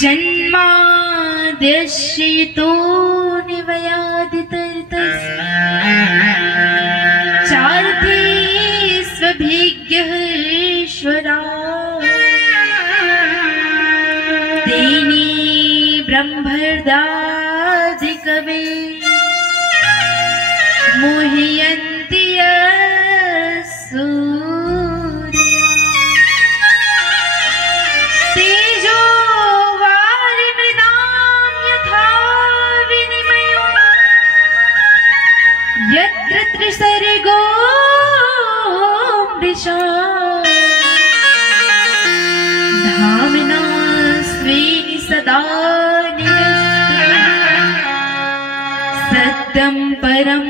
जन्माद्यश्चितो निवयादितर्तस्य चार्थे स्वभिज्ञः ईश्वरा तेने ब्रह्मर्दादिकवे मोहयन्ति सूर्या तेजो वारिमृदां यथा विनिमयो यत्र त्रिसर्गो मृषा धाम्ना स्वेन सदा सत्यं परं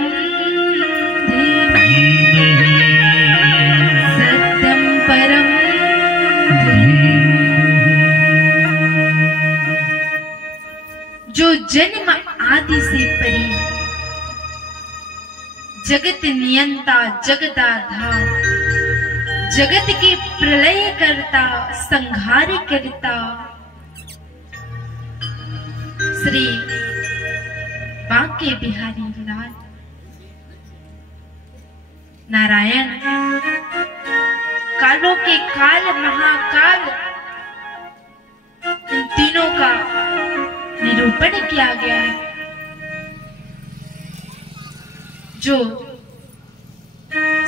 सत्यं परं जो जन्म आदि से परे जगत नियंता जगदाधार जगत के प्रलय करता संहार करता श्री बांके बिहारी लाल नारायण कालों के काल महाकाल इन तीनों का निरूपण किया गया है। जो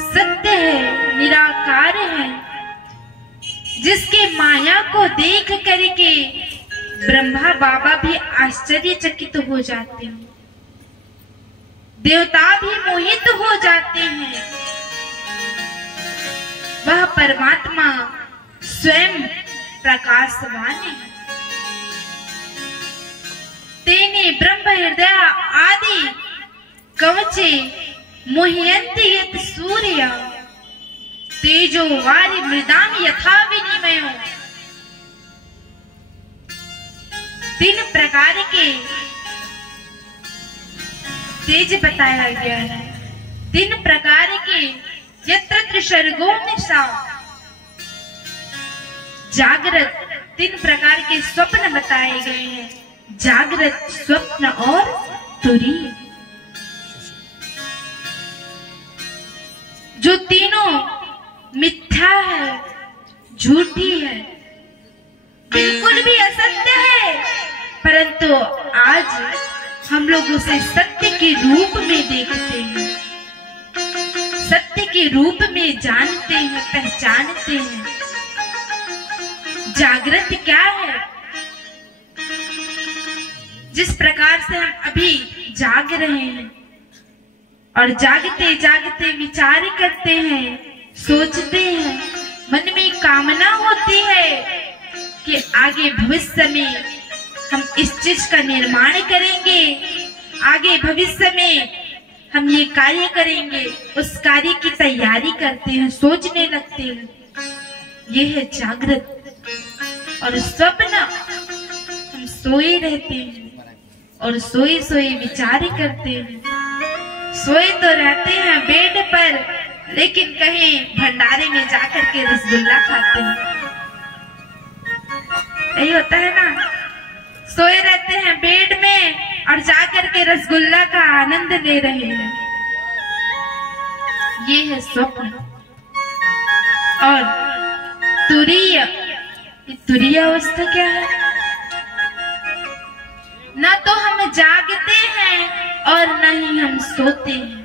सत्य है, निराकार है, जिसके माया को देख करके ब्रह्मा बाबा भी आश्चर्यचकित हो जाते हैं, देवता भी मोहित हो जाते हैं। वह परमात्मा स्वयं प्रकाशवान है। तेने ब्रह्म हृदय आदि कवचे मोहयन्ति यत् सूर्या तेजो वारि मृदाम यथा विनिमयो। तीन प्रकार के तेज बताया गया है। तीन प्रकार के यत्र त्रिसर्गो मृषा जागृत, तीन प्रकार के स्वप्न बताए गए हैं, जागृत, स्वप्न और तुरीय। जो तीनों मिथ्या है, झूठी है, बिल्कुल भी असत्य है, परंतु आज हम लोग उसे सत्य के रूप में देखते हैं, सत्य के रूप में जानते हैं, पहचानते हैं। जागृत क्या है? जिस प्रकार से हम अभी जाग रहे हैं और जागते जागते विचार करते हैं, सोचते हैं, मन में कामना होती है कि आगे भविष्य में हम इस चीज का निर्माण करेंगे, आगे भविष्य में हम ये कार्य करेंगे, उस कार्य की तैयारी करते हैं, सोचने लगते हैं। ये है जागृत। और स्वप्न, हम सोए रहते हैं और सोए सोए विचार करते हैं। सोए तो रहते हैं बेड पर, लेकिन कहीं भंडारे में जाकर के रसगुल्ला खाते हैं। यही होता है ना, सोए रहते हैं बेड में और जाकर के रसगुल्ला का आनंद ले रहे हैं। ये है स्वप्न। और तुरीय, तुरीय अवस्था क्या है? ना तो हम जागते हैं और न ही हम सोते हैं।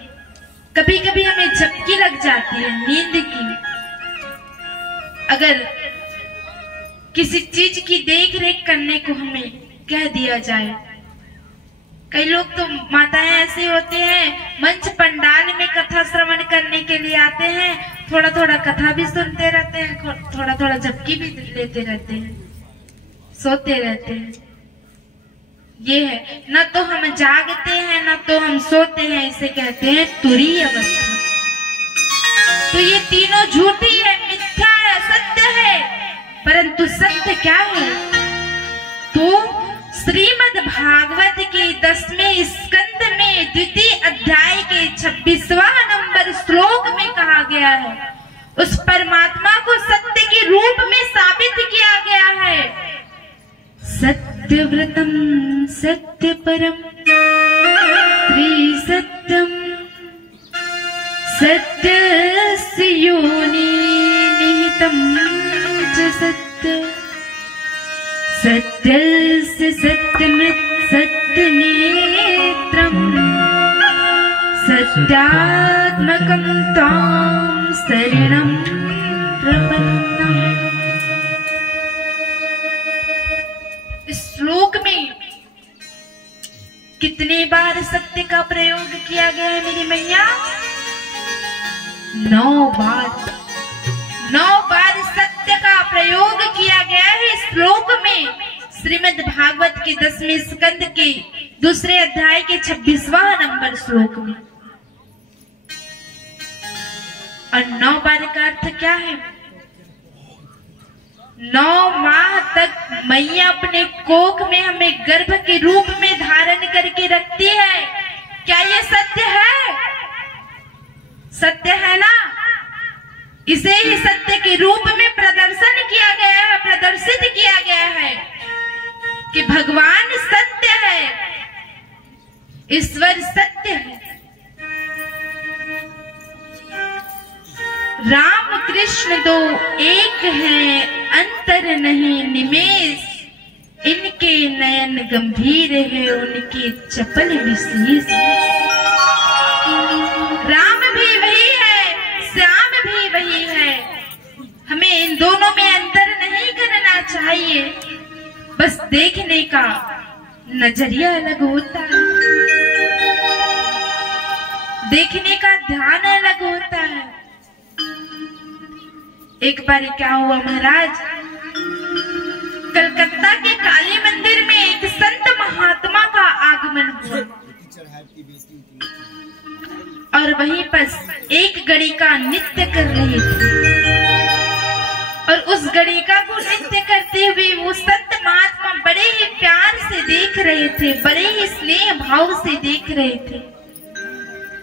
कभी कभी हमें झपकी लग जाती है नींद की। अगर किसी चीज की देख रेख करने को हमें कह दिया जाए, कई लोग तो माताएं ऐसे होते हैं, मंच पंडाल में कथा श्रवण करने के लिए आते हैं, थोड़ा थोड़ा कथा भी सुनते रहते हैं, थोड़ा थोड़ा झपकी भी लेते रहते हैं, सोते रहते हैं। ये है, न तो हम जागते हैं न तो हम सोते हैं, इसे कहते हैं तुरीय अवस्था। तो ये तीनों झूठी है, मिथ्या है, असत्य है। परंतु सत्य क्या है? तो श्रीमद् भागवत के 10वें स्कंद में द्वितीय अध्याय के 26वां नंबर श्लोक में कहा गया है, उस परमात्मा को सत्य के रूप में साबित किया गया है। सत्य सत्यव्रतं सत्यपरं त्रिसत्यं सत्यस्य योनि निहितं च सत्य सत्यस्य सत्यमृत् सत्यनेत्रम् सत्यात्मकं त्वां शरणं प्रपन्नम्। इस श्लोक में कितने बार सत्य का प्रयोग किया गया है मेरी मैया? 9 बार। 9 बार सत्य का प्रयोग किया गया है इस श्लोक में। श्रीमद् भागवत के 10वें स्कंद के 2 अध्याय के 26वां नंबर श्लोक में। और 9 बार का अर्थ क्या है? 9 माह तक मैया अपने कोख में हमें गर्भ के रूप में धारण करके रखती है। क्या ये सत्य है? सत्य है ना? इसे ही सत्य के रूप में प्रदर्शन किया गया है, प्रदर्शित किया गया है कि भगवान सत्य है, ईश्वर सत्य है। राम कृष्ण दो एक हैं, अंतर नहीं निमेष। इनके नयन गंभीर है, उनके चपल विशेष। राम भी वही है, श्याम भी वही है। हमें इन दोनों में अंतर नहीं करना चाहिए, बस देखने का नजरिया अलग होता है, देखने का ध्यान अलग होता है। एक बार क्या हुआ महाराज, कलकत्ता के काली मंदिर में एक संत महात्मा का आगमन हुआ और वहीं पर एक गणिका नृत्य कर रही थी। और उस गणिका को नृत्य करते हुए वो संत महात्मा बड़े ही प्यार से देख रहे थे, बड़े ही स्नेह भाव से देख रहे थे।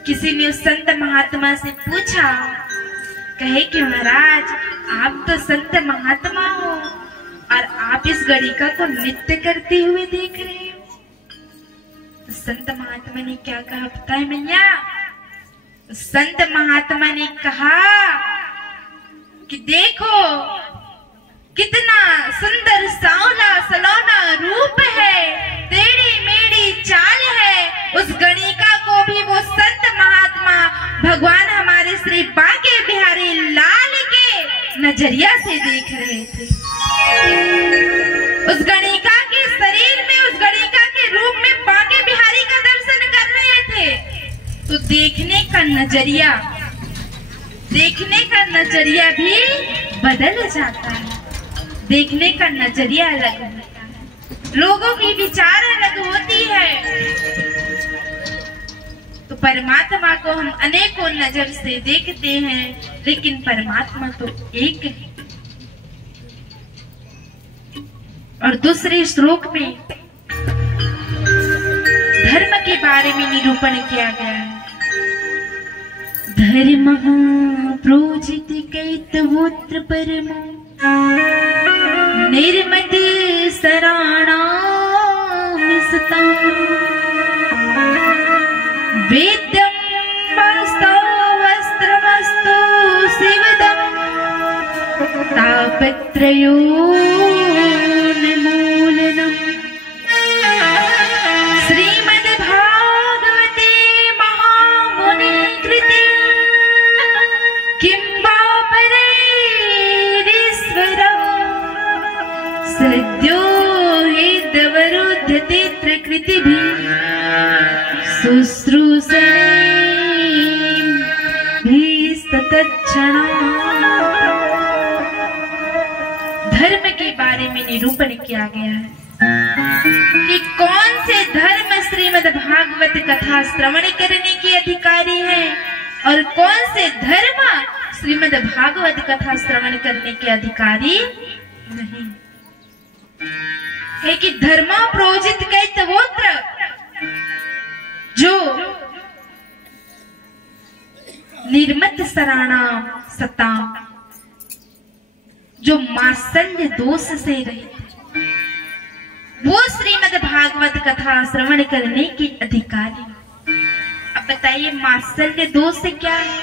किसी ने उस संत महात्मा से पूछा, कहे कि महाराज आप तो संत महात्मा हो और आप इस गणिका को नृत्य करते हुए देख रहे हो। तो संत महात्मा ने क्या कहा पता है मैया? संत महात्मा ने कहा कि देखो कितना सुंदर सांवला सलोना रूप है, टेढ़ी मेढ़ी चाल है। उस गणिका को भी वो संत महात्मा भगवान हमारे श्री बांके बिहारी लाल के नजरिया से देख रहे थे। उस गणिका के शरीर में, उस गणिका के रूप में बांके बिहारी का दर्शन कर रहे थे। तो देखने का नजरिया भी बदल जाता है, देखने का नजरिया अलग होता है, लोगों की विचार अलग होती है। तो परमात्मा को हम अनेकों नजर से देखते हैं, लेकिन परमात्मा तो एक है। और दूसरे श्लोक में धर्म के बारे में निरूपण किया गया है। धर्म प्रोजित कैतवोत्र परमो निर्मत शरणाम सतां वेद्यं वस्त्रमस्तु शिवदं तापत्रयोन्मूलनम्। श्रीमद्भागवते महामुनिकृते किं वा परैरीश्वरः सद्यो हेदवरुध्यते प्रकृतिभिः शुश्रूषणैर्भिस्तत्क्षणा। धर्म के बारे में निरूपण किया गया है कि कौन से धर्म श्रीमद् भागवत कथा श्रवण करने के अधिकारी हैं और कौन से धर्म श्रीमद् भागवत कथा श्रवण करने के अधिकारी नहीं है। कि धर्मा प्रोजित कैतवोत्र, जो निर्मत शरणाम सतां, जो मात्सल्य दोष से रहित, वो श्रीमद् भागवत कथा श्रवण करने की अधिकारी। अब बताइए मात्सल्य दोष से क्या है?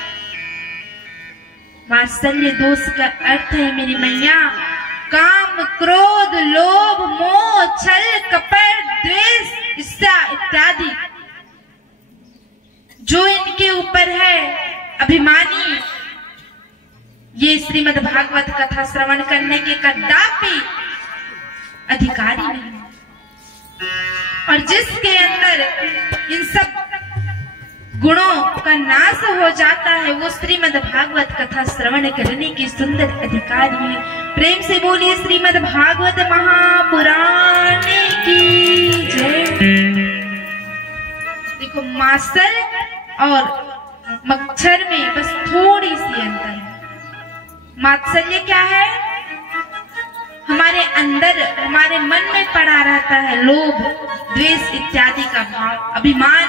मात्सल्य दोष का अर्थ है मेरी मैया काम, क्रोध, लोभ, मोह, छल, कपट, द्वेष, ईर्ष्या इत्यादि जो इनके ऊपर है अभिमानी, ये श्रीमद् भागवत कथा श्रवण करने के कदापि अधिकारी नहीं। और जिसके अंदर इन सब गुणों का नाश हो जाता है वो श्रीमद् भागवत कथा श्रवण करने की सुंदर अधिकारी है। प्रेम से बोलिए श्रीमद् भागवत महापुराण की जय। देखो मात्सल और मच्छर में बस थोड़ी सी अंतर है। मात्सल्य क्या है? हमारे अंदर हमारे मन में पड़ा रहता है लोभ, द्वेष इत्यादि का भाव, अभिमान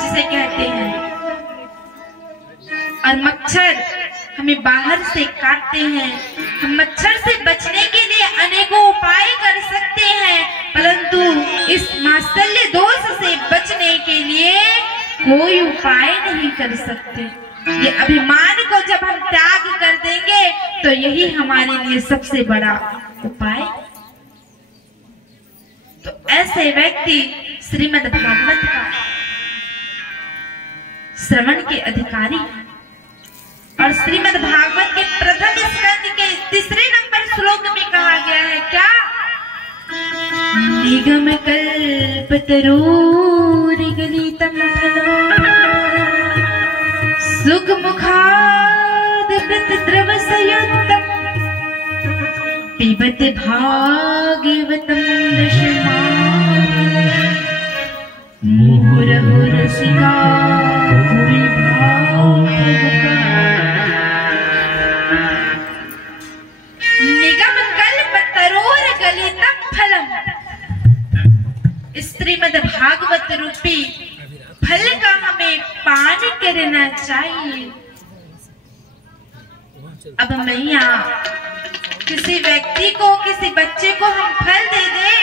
जिसे कहते हैं। और मच्छर हमें बाहर से काटते हैं। हम मच्छर से बचने के लिए अनेकों उपाय कर सकते हैं, परंतु इस मात्सल्य दोष से बचने के लिए कोई उपाय नहीं कर सकते। ये अभिमान को जब हम त्याग कर देंगे तो यही हमारे लिए सबसे बड़ा उपाय। तो ऐसे व्यक्ति श्रीमद् भागवत का श्रवण के अधिकारी हैं। और श्रीमद् भागवत के प्रथम स्कंद के 3 नंबर श्लोक में कहा गया है क्या? निगम कल्पतरोर्गलितं फलम् सुखमुखाद प्रतिद्रवसयुक्तम् पिबत भागवतं रसमानः मुहुरहो रसिका भुवि भावुका। निगम कल्पतरोर्गलितं फलम्, श्रीमद् भागवत रूपी फल का हमें पान करना चाहिए। अब मैया किसी व्यक्ति को, किसी बच्चे को हम फल दे दें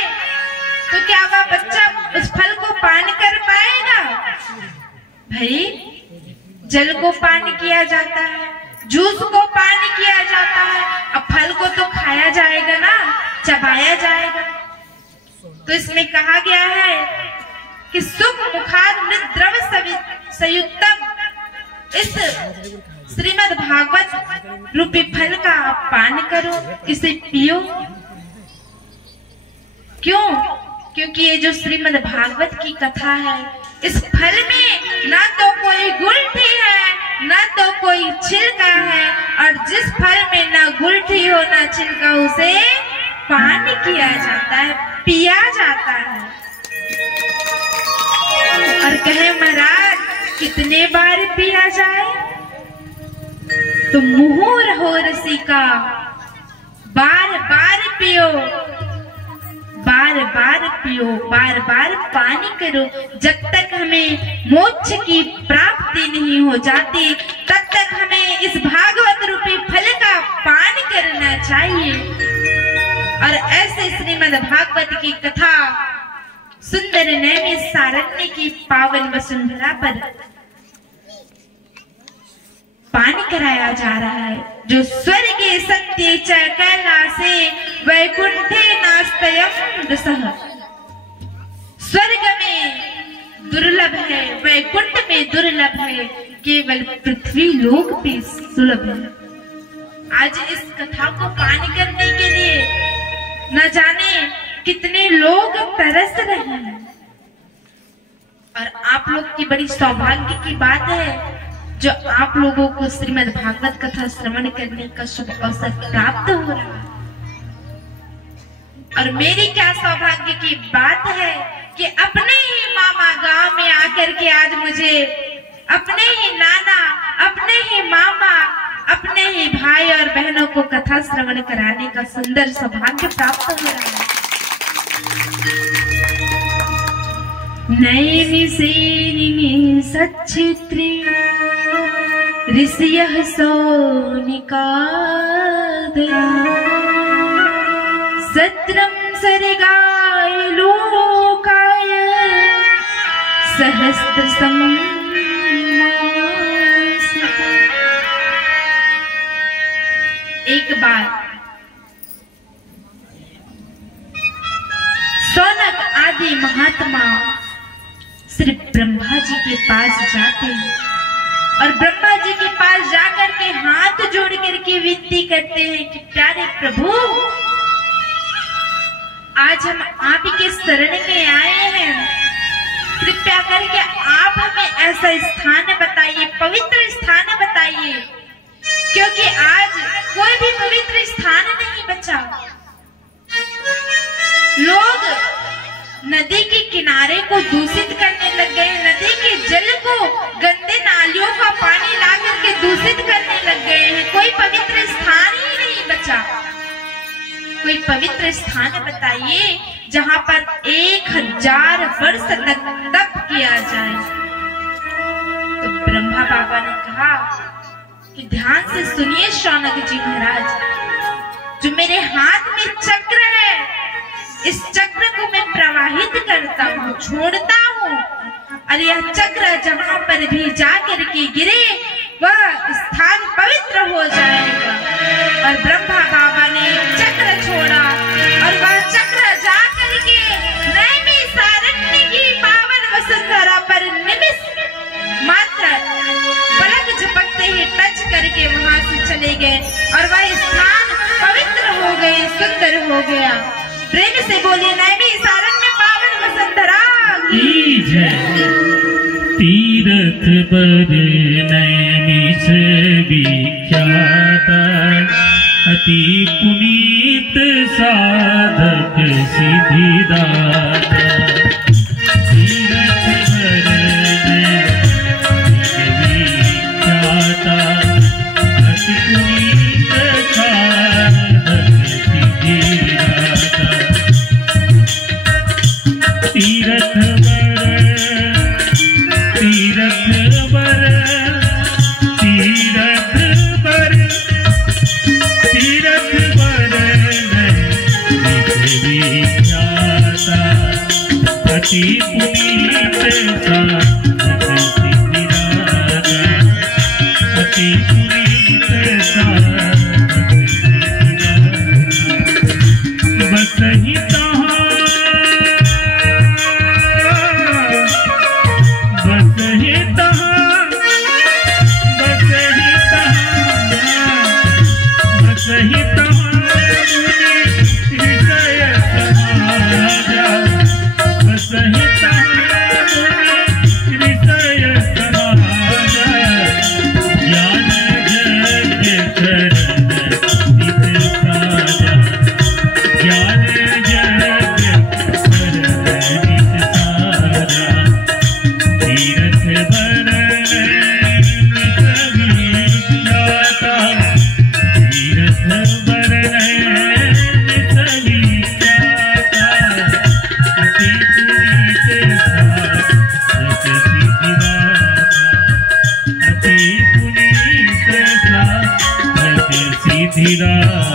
तो क्या वह बच्चा उस फल को पान कर पाएगा? भाई जल को पान किया जाता है, जूस को पान किया जाता है, अब फल को तो खाया जाएगा ना, चबाया जाएगा। तो इसमें कहा गया है कि सुख मुखाद मृद्रव संयुक्तम, इस श्रीमद् भागवत रूपी फल का आप पान करो, इसे पियो। क्यों? क्योंकि ये जो श्रीमद् भागवत की कथा है, इस फल में ना तो कोई गुलठी है ना तो कोई छिलका है, और जिस फल में ना गुलठी हो ना छिलका उसे पान किया जाता है, पिया जाता है। और कहे महाराज कितने बार पिया जाए? तो मुहुर हो रसिका, बार बार पियो, बार बार पियो, बार बार पानी करो। जब तक हमें मोक्ष की प्राप्ति नहीं हो जाती तब तक हमें इस भागवत रूपी फल का पान करना चाहिए। और ऐसे श्रीमद् भागवत की कथा सुंदर नैमी सारण्य की पावन वसुंधरा पर पान कराया जा रहा है, जो स्वर्गे सत्य च कैलासे वैकुंठे नास्तयं दसः। स्वर्ग में दुर्लभ है, वैकुंठ में दुर्लभ है, केवल पृथ्वी लोक पे सुलभ है। आज इस कथा को पान करने के लिए न जाने कितने लोग तरस रहे हैं। और आप लोग की बड़ी सौभाग्य की बात है जो आप लोगों को श्रीमद् भागवत कथा श्रवण करने का शुभ अवसर प्राप्त हो रहा है। और मेरी क्या सौभाग्य की बात है कि अपने ही मामा गांव में आकर के आज मुझे अपने ही नाना, अपने ही मामा, अपने ही भाई और बहनों को कथा श्रवण कराने का सुंदर सौभाग्य प्राप्त हो रहा है। नैमिषेणि सच्छिद्रे ऋषयः सौनिकादया सत्रं संसर्गाय लोकाय सहस्रसम। एक बार शौनक आदि महात्मा श्री ब्रह्मा जी के पास जाते हैं और ब्रह्मा जी के पास जाकर के हाथ जोड़ करके विनती करते हैं कि प्यारे प्रभु, आज हम आप ही के शरण में आए हैं, कृपया करके आप हमें ऐसा स्थान बताइए, पवित्र स्थान बताइए, क्योंकि आज कोई भी पवित्र स्थान नहीं बचा। लोग नदी के किनारे को दूषित करने लग गए, नदी के जल को, गंदे नालियों का पानी ला करके दूषित करने लग गए हैं। कोई पवित्र स्थान ही नहीं बचा। कोई पवित्र स्थान बताइए जहां पर 1000 वर्ष तक तप किया जाए। तो ब्रह्मा बाबा ने कहा कि ध्यान से सुनिए शौनक जी महाराज, जो मेरे हाथ में चक्र है, इस चक्र को मैं प्रवाहित करता हूँ, छोड़ता हूँ, और यह चक्र जहाँ पर भी जाकर के गिरे वह स्थान पवित्र हो जाएगा। और ब्रह्मा बाबा ने चक्र छोड़ा और वह चक्र जाकर के नैमिषारण्य की पावन वसुंधरा पर निमिष मात्र पलक झपकते ही टच करके वहां से चले गए और वह स्थान पवित्र हो गए, सुंदर हो गया। प्रेम से बोलिए नैमिषारण्य पावन वसुंधरा की जय। तीरथ पर नैमिष विख्याता, अति पुनीत साधक सिद्धिदाता। तीरथ पर नैमिष विख्याता, अति पुनीत साधक सिद्धिदाता। तीरथ अति पुनीत साधक सिद्धिदाता, अति पुनीत साधक सिद्धिदाता। बसहि तहाँ, बसहि तहाँ, बसहि तहाँ, बसहि तहाँ हृदय समाजा। बसहि हृदय समाजा, ज्ञान यज्ञ करण नित साजा। ज्ञान यज्ञ करण नित साजा। तीरथ बर नित विख्याता, तीरथ बर नित विख्याता। अति पुनीत साधक सिद्धिदाता, अति पुनीत साधक सिद्धिदाता।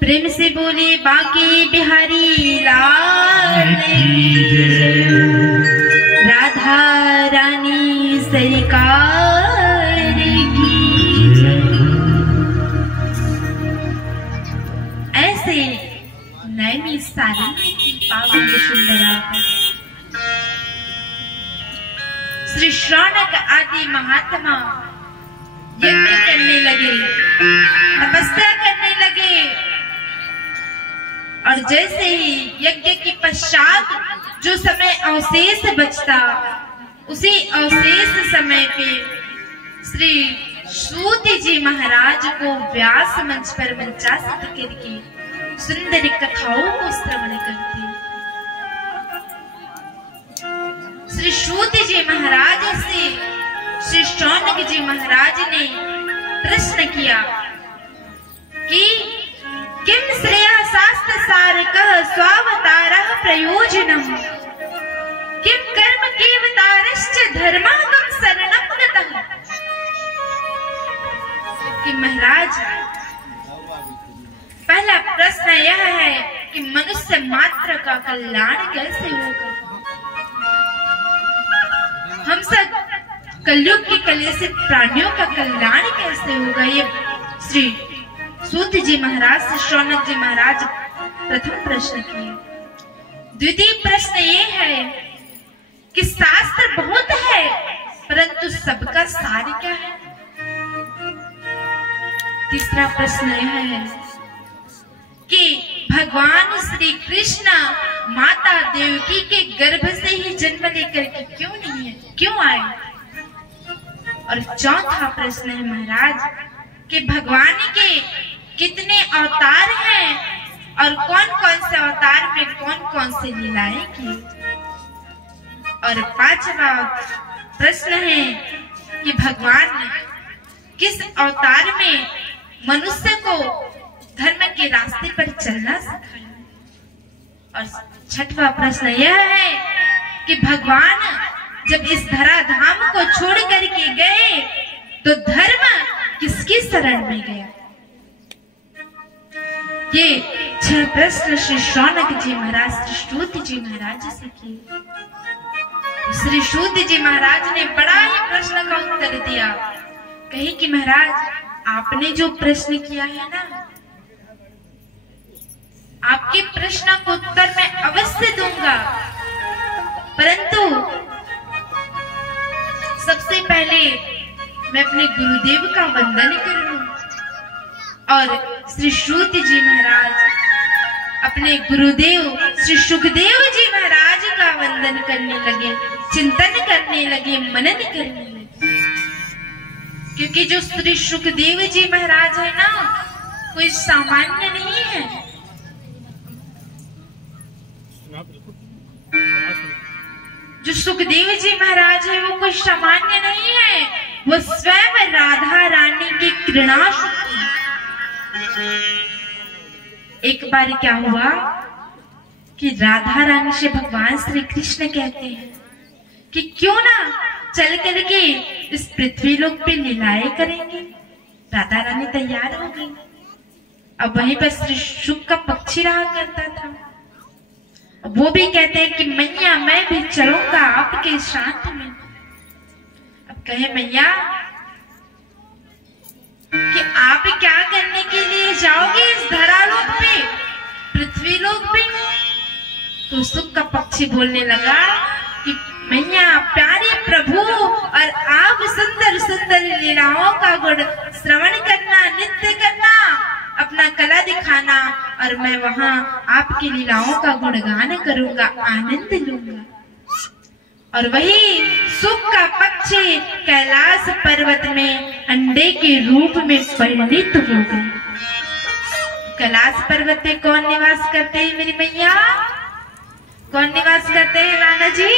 प्रेम से बोले बांके बिहारी लाल की जय। राधा रानी सरकार की जय। ऐसे नैमिषारण्य की पावन वसुंधरा श्री शौनक आदि महात्मा यज्ञ करने लगे, तपस्या करने लगे। और जैसे ही यज्ञ के पश्चात जो समय अवशेष बचता, उसी अवशेष समय पे श्री सूत जी महाराज को व्यास मंच पर मंचासित करके सुंदर कथाओं को श्रवण करते। श्री सूत जी महाराज से श्री शौनक जी महाराज ने प्रश्न किया कि किम श्रेया शास्त्र सारकः स्वावतारः प्रयोजनम्, किम कर्म केवतारश्च धर्मागम शरणं गतः। कि महाराज पहला प्रश्न यह है कि मनुष्य मात्र का कल्याण कैसे होगा। हम सब कलयुग के कलेशित प्राणियों का कल्याण कैसे होगा। ये श्री सूत जी महाराज से शौनक जी महाराज प्रथम प्रश्न किए। द्वितीय प्रश्न ये है कि शास्त्र बहुत है परंतु सबका सार क्या है। तीसरा प्रश्न यह है कि भगवान श्री कृष्ण माता देवकी के गर्भ से ही जन्म लेकर के क्यों नहीं है, क्यों आए। और चौथा प्रश्न है महाराज कि भगवान के कितने अवतार हैं और कौन कौन से अवतार में कौन कौन से लीलाएं की। और पांचवा प्रश्न है कि भगवान किस अवतार में मनुष्य को धर्म के रास्ते पर चलना सिखाया। और छठवां प्रश्न यह है कि भगवान जब इस धराधाम को छोड़ करके गए तो धर्म किसकी शरण में गया। ये 6 प्रश्न श्री शौनक जी महाराज श्री सूत जी महाराज से किए। श्री सूत जी महाराज ने बड़ा ही प्रश्न का उत्तर दिया। कहे कि महाराज आपने जो प्रश्न किया है ना, आपके प्रश्न को उत्तर मैं अवश्य दूंगा, परंतु सबसे पहले मैं अपने गुरुदेव का वंदन करूं। और श्री सूत जी महाराज अपने गुरुदेव श्री सुखदेव जी महाराज का वंदन करने लगे, चिंतन करने लगे, मनन करने लगे। क्योंकि जो श्री सुखदेव जी महाराज है ना, कोई सामान्य नहीं है। जो सुखदेव जी महाराज है वो कोई सामान्य नहीं है, वो स्वयं राधा रानी की कृणाशक्ति। एक बार क्या हुआ कि राधा रानी से भगवान श्री कृष्ण कहते हैं कि क्यों ना चल करके इस पृथ्वी लोक पे लीलाएं करेंगे। राधा रानी तैयार हो गई। अब वहीं पर श्री शुक का पक्षी रहा करता था, वो भी कहते हैं कि मैया मैं भी चलूंगा आपके साथ में। अब कहे मैया कि आप क्या करने के लिए जाओगे इस धरालोक पे, पृथ्वी लोक पे। तो सुख का पक्षी बोलने लगा कि मैया प्यारे प्रभु, और आप सुंदर सुंदर लीलाओं का गुण श्रवण करना, नृत्य करना, अपना कला दिखाना, और मैं वहां आपकी लीलाओं का गुणगान करूंगा, आनंद लूंगा। और वही सुख का पक्षी कैलाश पर्वत में अंडे के रूप में परिणित हो गए। कैलाश पर्वत पे कौन निवास करते हैं मेरी मैया, कौन निवास करते हैं नाना जी?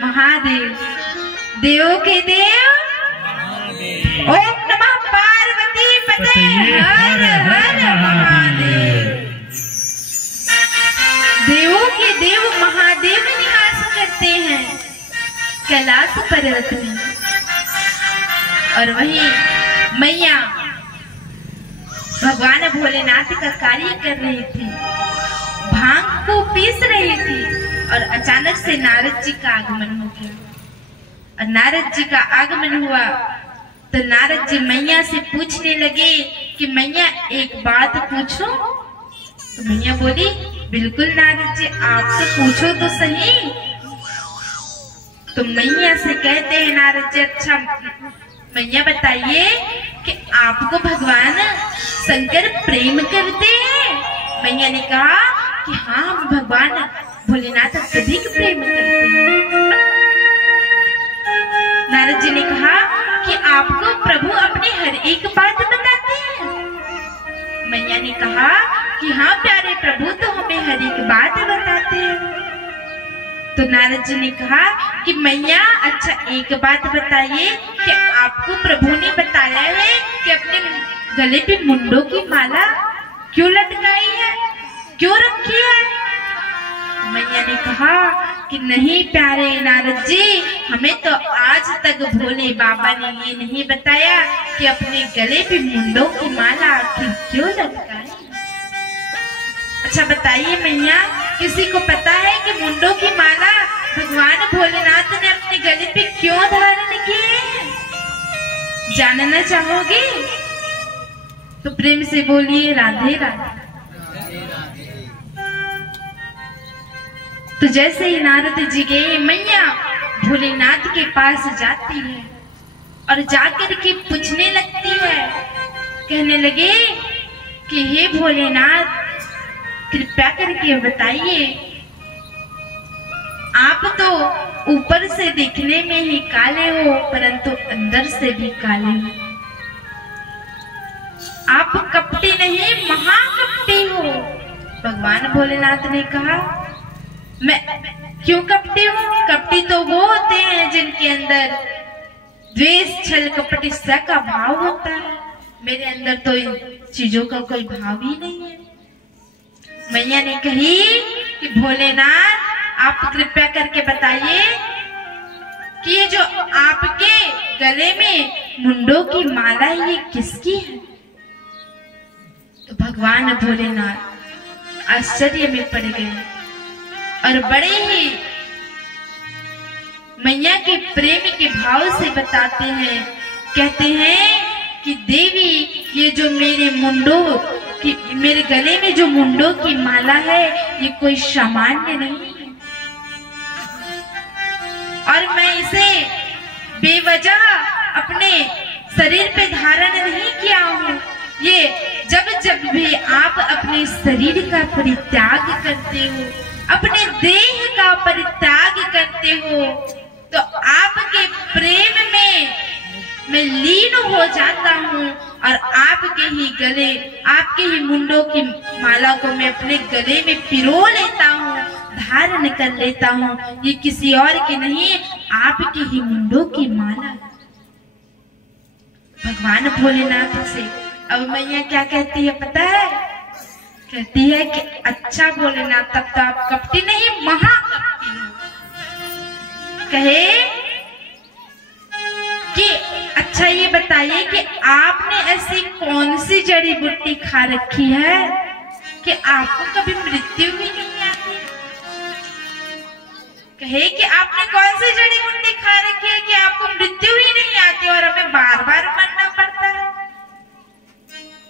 महादेव, देवों के देव। ओम नमः पार्वती पते हर हर महादेव। देवों के देव महादेव निवास करते हैं कैलाश पर्वत में। और वहीं मैया भगवान भोलेनाथ का कार्य कर रही थी, भांग को पीस रही थी। और अचानक से नारद जी का आगमन हो गया। और नारद जी का आगमन हुआ तो नारद जी मैया से पूछने लगे कि मैया एक बात पूछूं। तो मैया बोली बिल्कुल नारद जी, आपसे पूछो तो सही। तो मैया से कहते हैं नारद जी, अच्छा मैया बताइए कि आपको भगवान शंकर प्रेम करते हैं। मैया ने कहा कि हाँ, हम भगवान भोलेनाथ अत्यधिक प्रेम करते हैं। नारद जी ने कहा कि आपको प्रभु अपनी हर एक बात बताते हैं। मैया ने कहा कि हाँ प्यारे प्रभु, तो हमें हर एक बात बताते हैं। तो नारद जी ने कहा कि मैया अच्छा एक बात बताइए कि आपको प्रभु ने बताया है कि अपने गले पे मुंडों की माला क्यों लटकाई है, क्यों रखी है? मैया ने कहा कि नहीं प्यारे नारद जी, हमें तो आज तक भोले बाबा ने ये नहीं बताया कि अपने गले पे मुंडों की माला आखिर क्यों लटकाए। अच्छा बताइए मैया, किसी को पता है कि मुंडों की माला भगवान भोलेनाथ ने अपने गले पे क्यों धारण की है? जानना चाहोगे तो प्रेम से बोलिए राधे राधे। तो जैसे ही नारद जी गए, मैया भोलेनाथ के पास जाती है और जाकर के पूछने लगती है, कहने लगे कि हे भोलेनाथ, कृपया करके बताइए, आप तो ऊपर से दिखने में ही काले हो परंतु अंदर से भी काले हो। आप कपटी नहीं महाकपटी हो। भगवान भोलेनाथ ने कहा, मैं क्यों कपटी हूँ? कपटी तो वो होते हैं जिनके अंदर द्वेष छल कपट ईर्ष्या का भाव होता है। मेरे अंदर तो इन चीजों का कोई भाव ही नहीं है। मैया ने कही कि भोलेनाथ, आप कृपया करके बताइए कि ये जो आपके गले में मुंडों की माला है ये किसकी है? तो भगवान भोलेनाथ आश्चर्य में पड़ गए और बड़े ही मैया के प्रेम के भाव से बताते हैं, कहते हैं कि देवी, ये जो मेरे गले में जो मुंडों की माला है ये कोई सामान्य नहीं है और मैं इसे बेवजह अपने शरीर पे धारण नहीं किया हूँ। ये जब भी आप अपने शरीर का परित्याग करते हो, अपने देह का परित्याग करते हो, तो आपके प्रेम में मैं लीन हो जाता हूँ और आपके ही गले, आपके ही मुंडों की माला को मैं अपने गले में पिरो लेता हूँ, धारण कर लेता हूँ। ये किसी और की नहीं, आपके ही मुंडों की माला। भगवान भोलेनाथ से अब मैया क्या कहती है पता है? कहती है कि अच्छा भोलेनाथ, तब तो आप कपटी नहीं महाकपटी हो। कहे कि अच्छा ये बताइए कि आपने ऐसी कौन सी जड़ी बूटी खा रखी है कि आपको कभी मृत्यु भी नहीं आती? कहे कि आपने कौन सी जड़ी बूटी खा रखी है कि आपको मृत्यु ही नहीं आती और हमें बार बार मरना पड़ता है?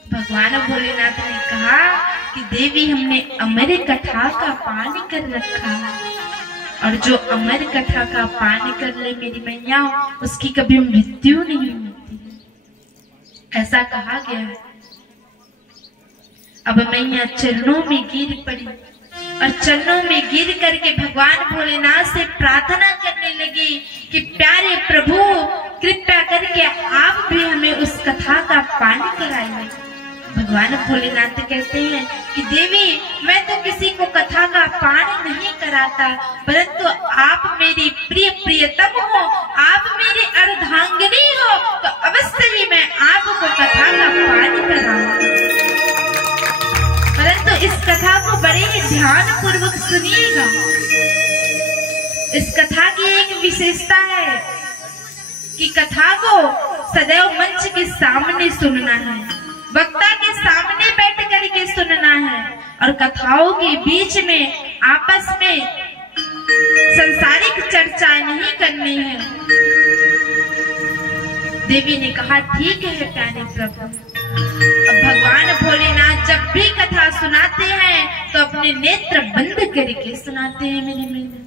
भगवान भोलेनाथ ने कहा कि देवी, हमने अमर कथा का पान कर रखा है और जो अमर कथा का पान कर ले मेरी मैया, उसकी कभी मृत्यु नहीं होती, ऐसा कहा गया है। अब मैया चरणों में गिर पड़ी और चरणों में गिर करके भगवान भोलेनाथ से प्रार्थना करने लगी कि प्यारे प्रभु, कृपया करके आप भी हमें उस कथा का पान कराइए। भगवान भोलेनाथ कहते हैं कि देवी, मैं तो किसी को कथा का पान नहीं कराता, परंतु आप मेरी प्रिय प्रियतम हो, आप मेरी अर्धांगिनी हो, तो अवश्य ही मैं आपको कथा का पान कराऊंगा। परंतु इस कथा को बड़े ही ध्यान पूर्वक सुनिएगा। इस कथा की एक विशेषता है कि कथा को सदैव मंच के सामने सुनना है, वक्ता के सामने बैठ करके सुनना है और कथाओं के बीच में आपस में संसारिक चर्चा नहीं करनी है। देवी ने कहा ठीक है प्यारे प्रभु। अब भगवान भोलेनाथ जब भी कथा सुनाते हैं तो अपने नेत्र बंद करके सुनाते हैं मेरी मैया,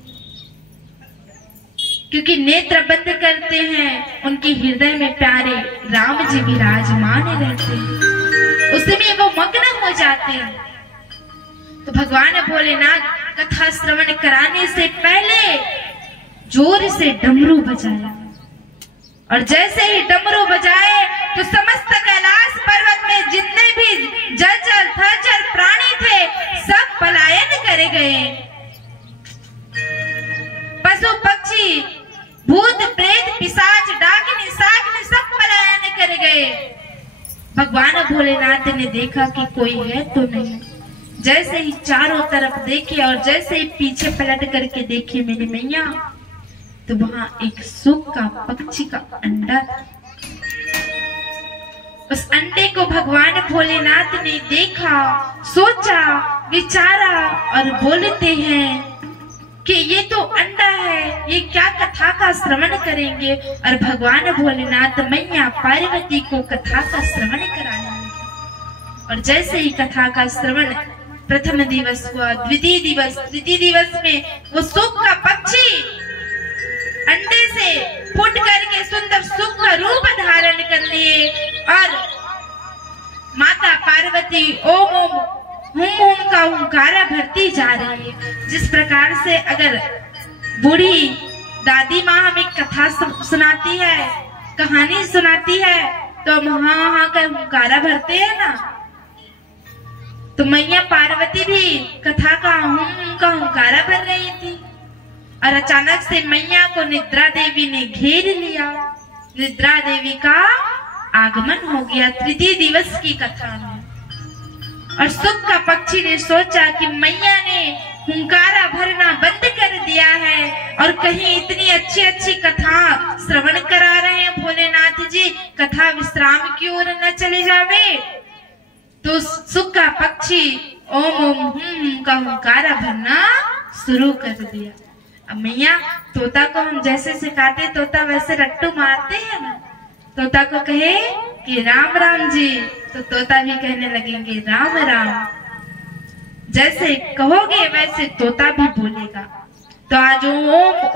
क्योंकि नेत्र बंद करते हैं उनके हृदय में प्यारे राम जी विराजमान रहते हैं, उसमें वो मग्न हो जाते हैं। तो भगवान भोलेनाथ कथा श्रवण कराने से पहले जोर से डमरू बजाया और जैसे ही डमरू बजाए तो समस्त कैलाश पर्वत में जितने भी जलचर थलचर प्राणी थे सब पलायन करे गए। पशु पक्षी भूत प्रेत पिशाच डाकिनी शाकिनी सब पलायन करे गए। भगवान भोलेनाथ ने देखा कि कोई है तो नहीं, जैसे ही चारों तरफ देखे और जैसे ही पीछे पलट करके देखे मेरी मैया, तो वहां एक सूख का पक्षी का अंडा था। उस अंडे को भगवान भोलेनाथ ने देखा, सोचा, विचारा और बोलते हैं कि ये तो अंडा है, ये क्या कथा का श्रवण करेंगे। और भगवान भोलेनाथ मैया पार्वती को कथा का श्रवण कराने लगे। और जैसे ही कथा का श्रवण प्रथम दिवस हुआ, तृतीय दिवस में वो सूख का पक्षी अंडे से फूट करके सुंदर सूख का रूप धारण कर लिए और माता पार्वती ओम ओम हुम हुम का हुंकारा भरती जा रही है। जिस प्रकार से अगर बूढ़ी दादी माँ हमें कथा सुनाती है, कहानी सुनाती है, तो हम हाँ का हुंकारा भरते हैं ना, तो मैया पार्वती भी कथा का हुम का हुंकारा भर रही थी। और अचानक से मैया को निद्रा देवी ने घेर लिया। निद्रा देवी का आगमन हो गया तृतीय दिवस की कथा में। और सुख का पक्षी ने सोचा कि मैया ने हुंकारा भरना बंद कर दिया है और कहीं इतनी अच्छी अच्छी कथा श्रवण करा रहे हैं भोलेनाथ जी, कथा विश्राम की ओर न चले जावे। तो सुख का पक्षी ओम ओम हुम का हुंकारा भरना शुरू कर दिया। अब मैया तोता को हम जैसे सिखाते तोता वैसे रट्टू मारते हैं ना, तोता को कहे कि राम राम जी, तो तोता भी कहने लगेंगे राम राम। जैसे कहोगे वैसे तोता भी बोलेगा। तो आज ओम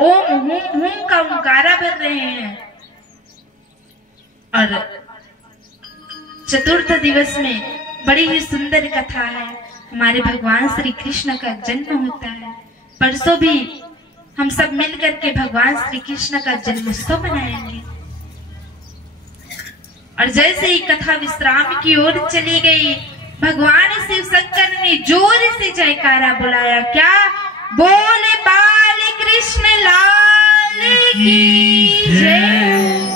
ओम हुम हुम का हुंकारा भर रहे हैं। और चतुर्थ दिवस में बड़ी ही सुंदर कथा है। हमारे भगवान श्री कृष्ण का जन्म होता है। परसों भी हम सब मिलकर के भगवान श्री कृष्ण का जन्मोत्सव मनाएंगे। और जैसे ही कथा विश्राम की ओर चली गई, भगवान शिव शंकर ने जोर से जयकारा बुलाया। क्या? बोले बाल कृष्ण लाल की जय।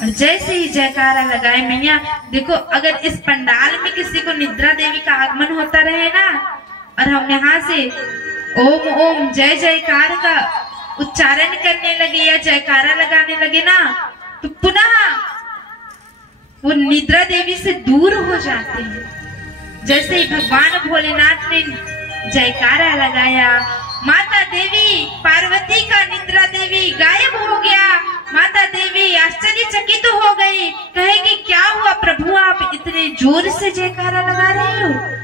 और जैसे ही जयकारा लगाए मैया, देखो अगर इस पंडाल में किसी को निद्रा देवी का आगमन होता रहे ना, और हम यहाँ से ओम ओम जय जयकार का उच्चारण करने लगे या जयकारा लगाने लगे ना, तो पुनः वो निद्रा देवी से दूर हो जाते हैं। जैसे ही भगवान भोलेनाथ ने जयकारा लगाया, माता देवी पार्वती का निद्रा देवी गायब हो गया। माता देवी आश्चर्यचकित हो गई, कहेगी क्या हुआ प्रभु, आप इतने जोर से जयकारा लगा रहे हो।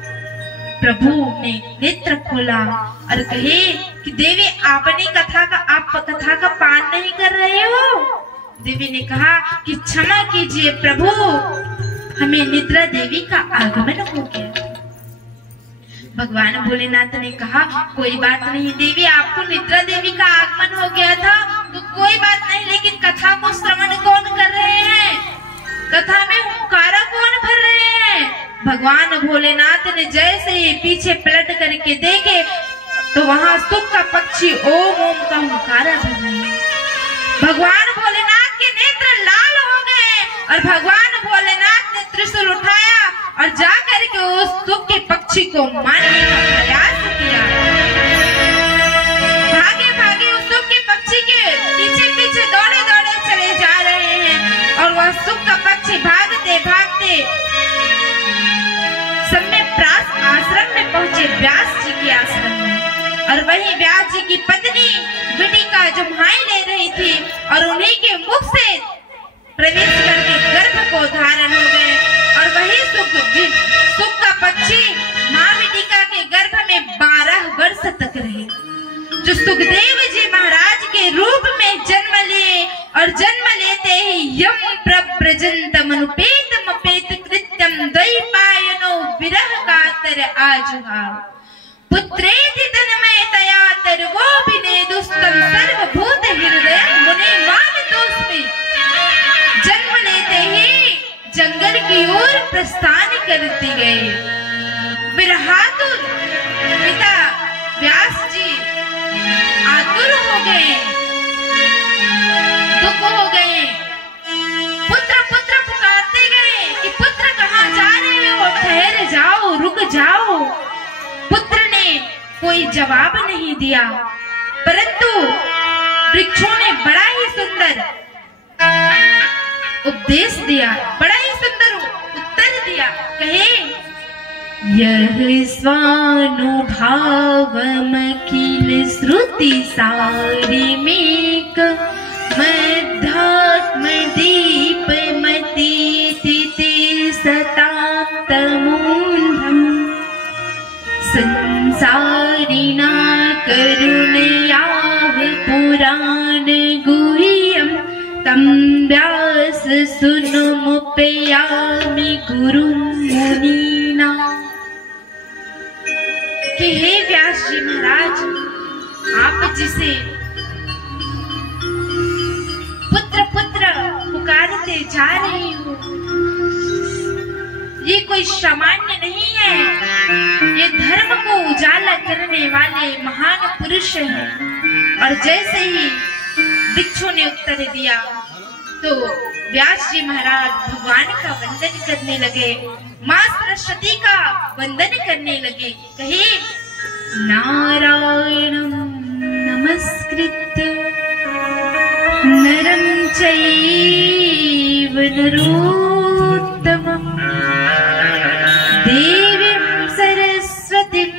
प्रभु ने नेत्र खोला और कहे कि देवी आपने आप कथा का पान नहीं कर रहे हो। देवी ने कहा कि क्षमा कीजिए प्रभु, हमें निद्रा देवी का आगमन हो गया। भगवान भोलेनाथ ने कहा कोई बात नहीं देवी, आपको निद्रा देवी का आगमन हो गया था तो कोई बात नहीं, लेकिन कथा को श्रवण कौन कर रहे हैं, कथा में हुंकारा कौन भर रहे हैं। भगवान भोलेनाथ ने जैसे ही पीछे पलट करके देखे तो वहां सुख का पक्षी ओम ओम का हुंकारा भर रहे हैं। भगवान भोलेनाथ के नेत्र लाल हो गए और भगवान भोलेनाथ ने त्रिशूल उठाया और जाकर के उस सुख के पक्षी को मारने का प्रयास किया। भागे भागे उस सुख के पक्षी के पीछे पीछे दौड़े दौड़े चले जा रहे हैं और वह सुख का पक्षी भागते भागते सम्यप्रास आश्रम में पहुंचे, व्यास जी के आश्रम में। और वही व्यास जी की पत्नी बिटिका जो भाई ले रही थी और उन्हीं के मुख से प्रवेश करके गर्भ को धारण हो गए। और वही सुख का पक्षी माँ बिटिका के गर्भ में 12 वर्ष तक रहे, जो सुखदेव जी महाराज के रूप में जन्म लिए। और जन्म लेते ही यम प्रव्रजन्तमनुपेतम पेत कृत्यम द्वैपायनो विरह कातर आजुहा पुत्रेति तन्मय तया तर्वोभिने दुस्तम सर्वभूत हृदय मुने मानतोस्मि। जन्म लेते ही जंगल की ओर प्रस्थान करते गए। विरहातुर पिता व्यास जी आतुर हो गए, दुख हो गए, पुत्र पुत्र पुकारते गए कि पुत्र कहाँ जा रहे हो, ठहर जाओ, रुक जाओ। कोई जवाब नहीं दिया, परंतु वृक्षों ने बड़ा ही सुंदर उपदेश दिया, बड़ा ही सुंदर उत्तर दिया। कहे, यह स्वानुभावमखिल श्रुति सारिमेक मध्यात्म दीपमति तिथि सताप्तमूलम् संसारिणा करुणयाः पुराण गुह्यं तं व्यास सुनुमुपयामि गुरुं मुनीना। कि हे व्यास जी महाराज, आप जिसे पुत्र पुत्र पुकारते जा रहे हो, ये कोई सामान्य नहीं है, ये धर्म को उजाला करने वाले महान पुरुष हैं। और जैसे ही वृक्षों ने उत्तर दिया तो व्यास जी महाराज भगवान का वंदन करने लगे, मां सरस्वती का वंदन करने लगे। कहे, नारायणं नमस्कृत्य नरं चैव नरोत्तमं देवीं सरस्वतीं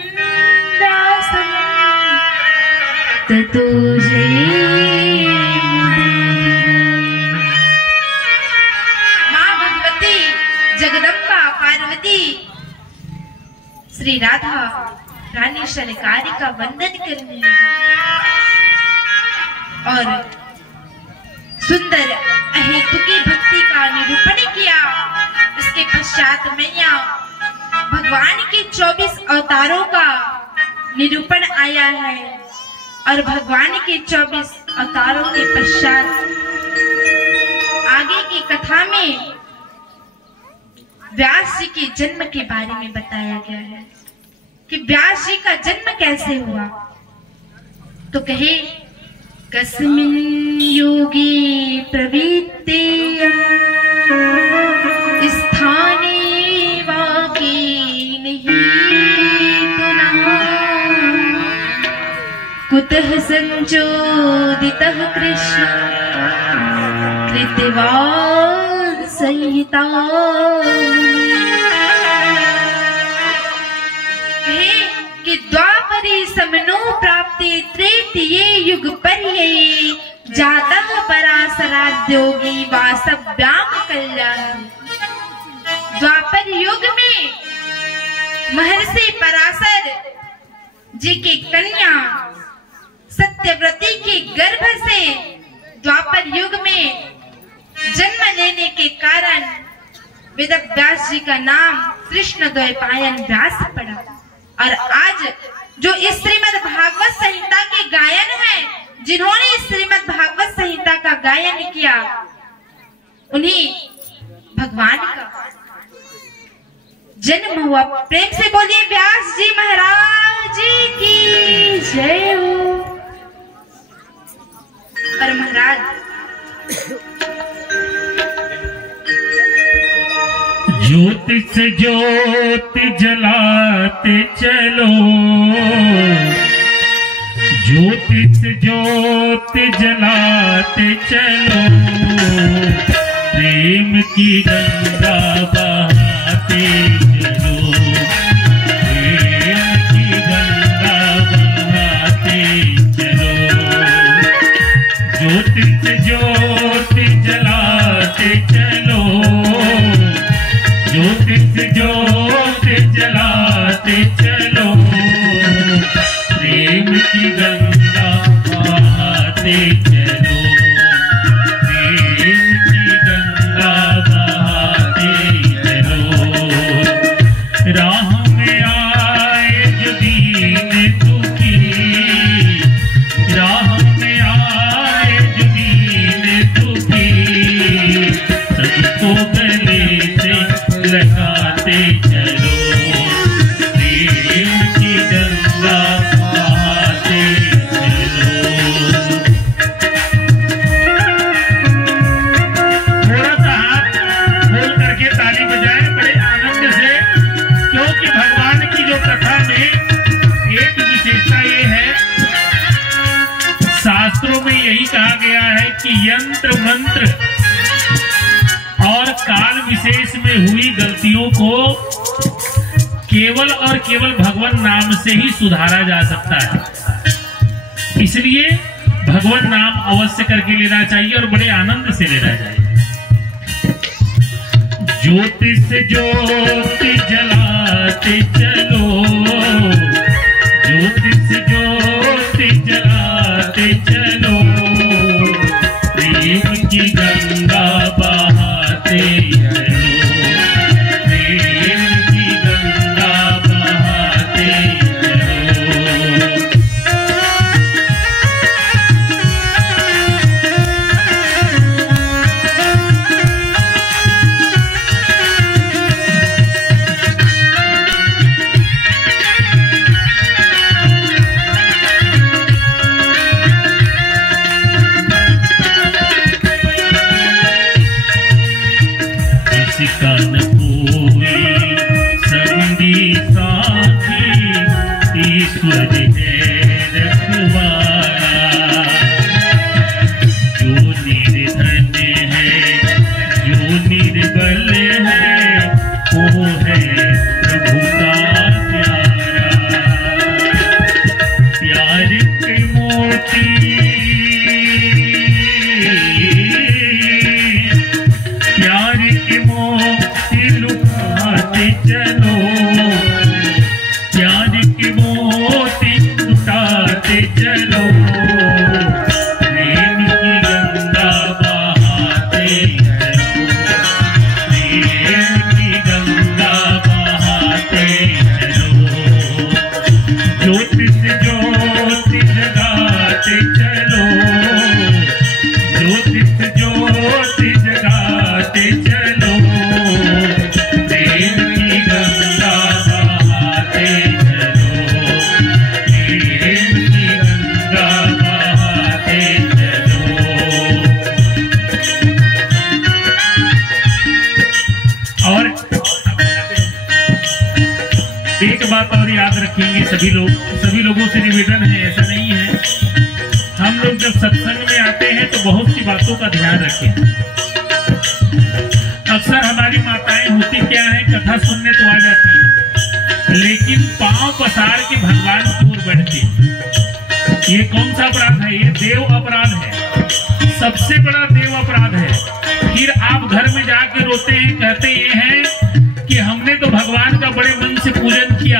व्यासं ततो मां भगवती जगदम्बा पार्वती श्री राधा रानी शलकारी का वंदन करने लगी और सुंदर अहेतुकी भक्ति का निरूपण किया। इसके पश्चात मैया भगवान के 24 अवतारों का निरूपण आया है और भगवान के 24 अवतारों के पश्चात आगे की कथा में व्यास जी के जन्म के बारे में बताया गया है कि व्यास जी का जन्म कैसे हुआ। तो कहे, कस्मिन् योगे प्रवृत्ते स्थाने वाकेन हेतुना कुतः संचोदितः कृष्ण कृतवान् संहिता। कि द्वापरे समनो प्राप्ते तृतीये युग पर्ये जातः पराशराद्योगी वासव्याम कल्याण। द्वापर युग में महर्षि पराशर जी की कन्या सत्यव्रती के गर्भ से द्वापर युग में जन्म लेने के कारण वेदव्यास जी का नाम कृष्ण द्वैपायन व्यास पड़ा। और आज जो इस श्रीमद् भागवत संहिता के गायन हैं, जिन्होंने इस श्रीमद् भागवत संहिता का गायन किया, उन्हीं भगवान का जन्म हुआ। प्रेम से बोलिए व्यास जी महाराज की जय हो। पर महाराज ज्योति से ज्योति जलाते चलो, ज्योति से ज्योति जलाते चलो, प्रेम की गंगा बहाते चलो, प्रेम की गंगा बहाते चलो। ज्योति से ज्योति जलाते चलो, ज्योति से ज्योति जलाते चलो, प्रेम की गंगा बहाते चलो, प्रेम की गंगा बहाते चलो। राह में आए जो दीन दुखी, राह में आए जो दीन दुखी, सबको गले से लगाते चलो, प्रेम की गंगा बहाते चलो। थोड़ा सा हाथ खोल करके ताली बजाएं बड़े आनंद से, क्योंकि भगवान की जो कथा में एक विशेषता यंत्र मंत्र और काल विशेष में हुई गलतियों को केवल और केवल भगवान नाम से ही सुधारा जा सकता है। इसलिए भगवान नाम अवश्य करके लेना चाहिए और बड़े आनंद से लेना चाहिए। ज्योतिष ज्योति जलाते चलो, ज्योतिष ज्योति जलाते चलो, प्रेम की गंगा बहाते चलो, प्रेम की गंगा बहाते चलो। सभी लोगों से निवेदन है, ऐसा नहीं है, हम लोग जब सत्संग में आते हैं तो बहुत सी बातों का ध्यान रखें। अक्सर हमारी माताएं होती क्या है, कथा सुनने तो आ जाती है, लेकिन पांव पसार के भगवान की ओर बढ़ते। ये कौन सा अपराध है? ये देव अपराध है, सबसे बड़ा देव अपराध है। फिर आप घर में जाके रोते हैं, कहते ये हैं कि हमने तो भगवान का बड़े मन से पूजन किया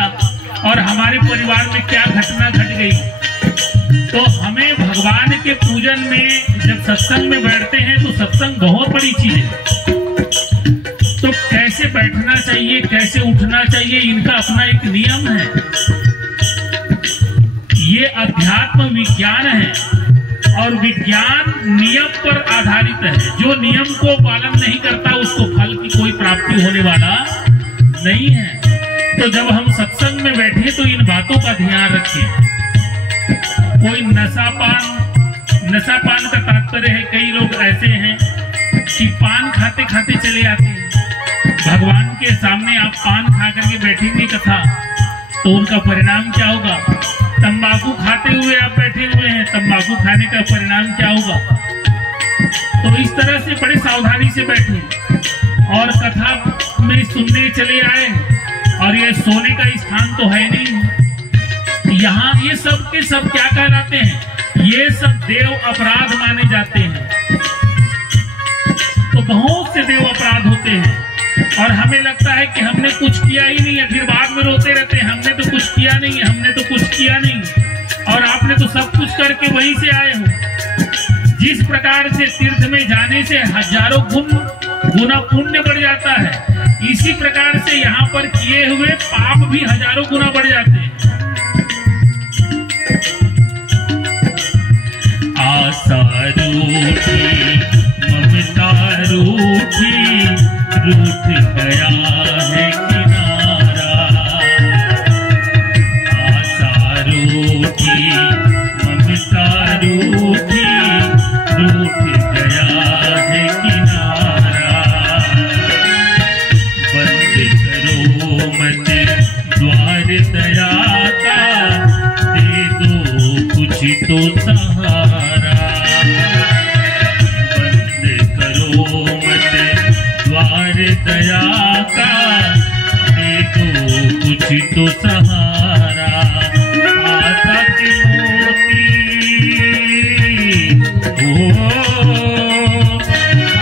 और हमारे परिवार में क्या घटना घट गई। तो हमें भगवान के पूजन में जब सत्संग में बैठते हैं तो सत्संग बहुत बड़ी चीज है। तो कैसे बैठना चाहिए, कैसे उठना चाहिए, इनका अपना एक नियम है। ये अध्यात्म विज्ञान है और विज्ञान नियम पर आधारित है। जो नियम को पालन नहीं करता उसको फल की कोई प्राप्ति होने वाला नहीं है। तो जब हम सत्संग में बैठे तो इन बातों का ध्यान रखें। कोई नशापान का तात्पर्य है, कई लोग ऐसे हैं कि पान खाते खाते चले आते हैं। भगवान के सामने आप पान खा करके बैठेंगे कथा, तो उनका परिणाम क्या होगा? तंबाकू खाते हुए आप बैठे हुए हैं, तंबाकू खाने का परिणाम क्या होगा? तो इस तरह से बड़े सावधानी से बैठे और कथा में सुनने चले आए, और ये सोने का स्थान तो है नहीं। यहाँ ये सब के सब क्या कहलाते हैं? ये सब देव अपराध माने जाते हैं। तो बहुत से देव अपराध होते हैं और हमें लगता है कि हमने कुछ किया ही नहीं है, फिर बाद में रोते रहते हैं हमने तो कुछ किया नहीं है, हमने तो कुछ किया नहीं। और आपने तो सब कुछ करके वहीं से आए हो। जिस प्रकार से तीर्थ में जाने से हजारों गुना पुण्य बढ़ जाता है, इसी प्रकार से यहाँ पर किए हुए पाप भी हजारों गुना बढ़ जाते हैं। आशा रूठी ममता रूठी, रूठ गया है किनारा। आशा रूठी ममता रूठी, रूठ गया है किनारा। बंद करो मत द्वार दया का, दे दो कुछ तो सहारा। का, दे दो कुछ तो सहारा। आशा के मोती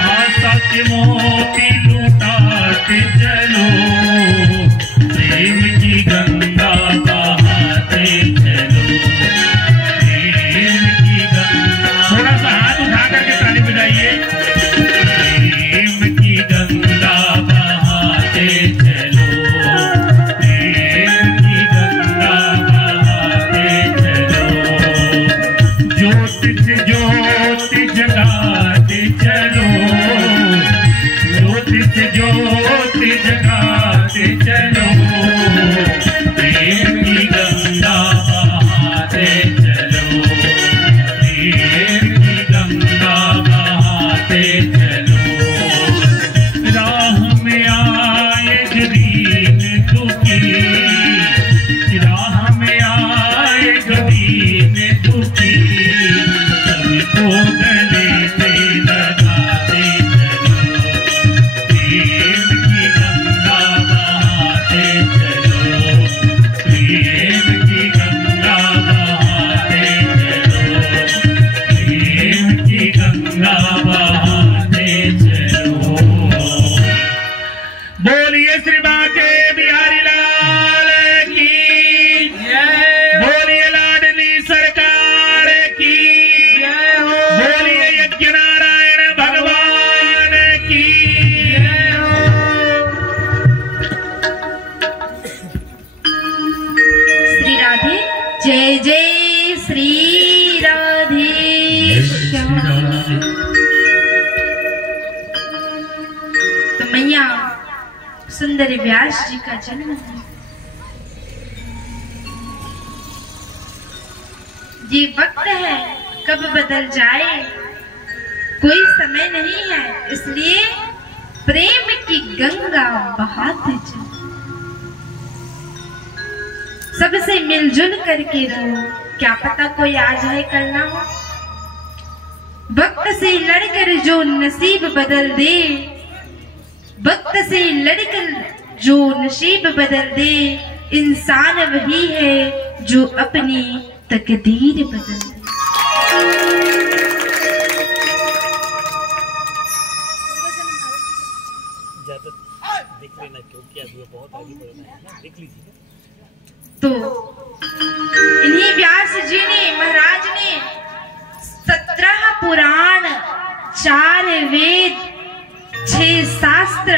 आशा के मोती लुटाते चलो, प्रेम की गंगा बहाते चलो, प्रेम की गंगा। थोड़ा सा हाथ उठा करके ताली बजाइए। प्रेम की गंगा बहाते चलो, प्रेम की गंगा बहाते चलो, ज्योत से ज्योत जगाते चलो, ज्योत से ज्योत जगाते चलो, प्रेम की गंगा बहाते चलो, प्रेम की गंगा बहाते चलो। राह में आए गरीब दुखी, राह में आए गरीब दुखी, सबको गले से लगाते चलो, प्रेम की गंगा बहाते चलो, प्रेम की गंगा बहाते चलो, प्रेम की गंगा बहाते चलो। बोलिए श्री बांके बिहारी लाल की जय, बोलिए लाडली सरकार की जय हो, बोलिए यज्ञ नारायण भगवान की जय हो। श्री राधे, जय जय श्री राधे श्याम। तो मैया सुंदर व्यास जी का जन्म है। ये वक्त है कब बदल जाए, कोई समय नहीं है, इसलिए प्रेम की गंगा बहाते चलो। सबसे मिलजुल करके रहो, क्या पता कोई आज है कल ना हो। वक्त से लड़कर जो नसीब बदल दे, वक्त से लड़कर जो नसीब बदल दे, इंसान वही है जो अपनी तकदीर बदल दे। ज्यादा देख लेना क्योंकि अभी बहुत आगे बढ़ना है ना, देख लीजिए। तो इन्हीं व्यास जी ने, महाराज ने 17 पुराण, 4 वेद, 6 शास्त्र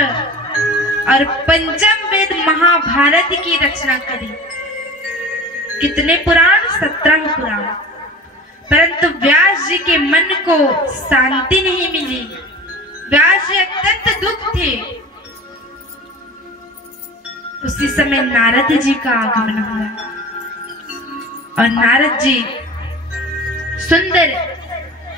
और 5म वेद महाभारत की रचना करी। कितने पुराण? 17 पुराण। परंतु व्यास जी के मन को शांति नहीं मिली। व्यास जी अत्यंत दुख थे। उसी समय नारद जी का आगमन हुआ और नारद जी सुंदर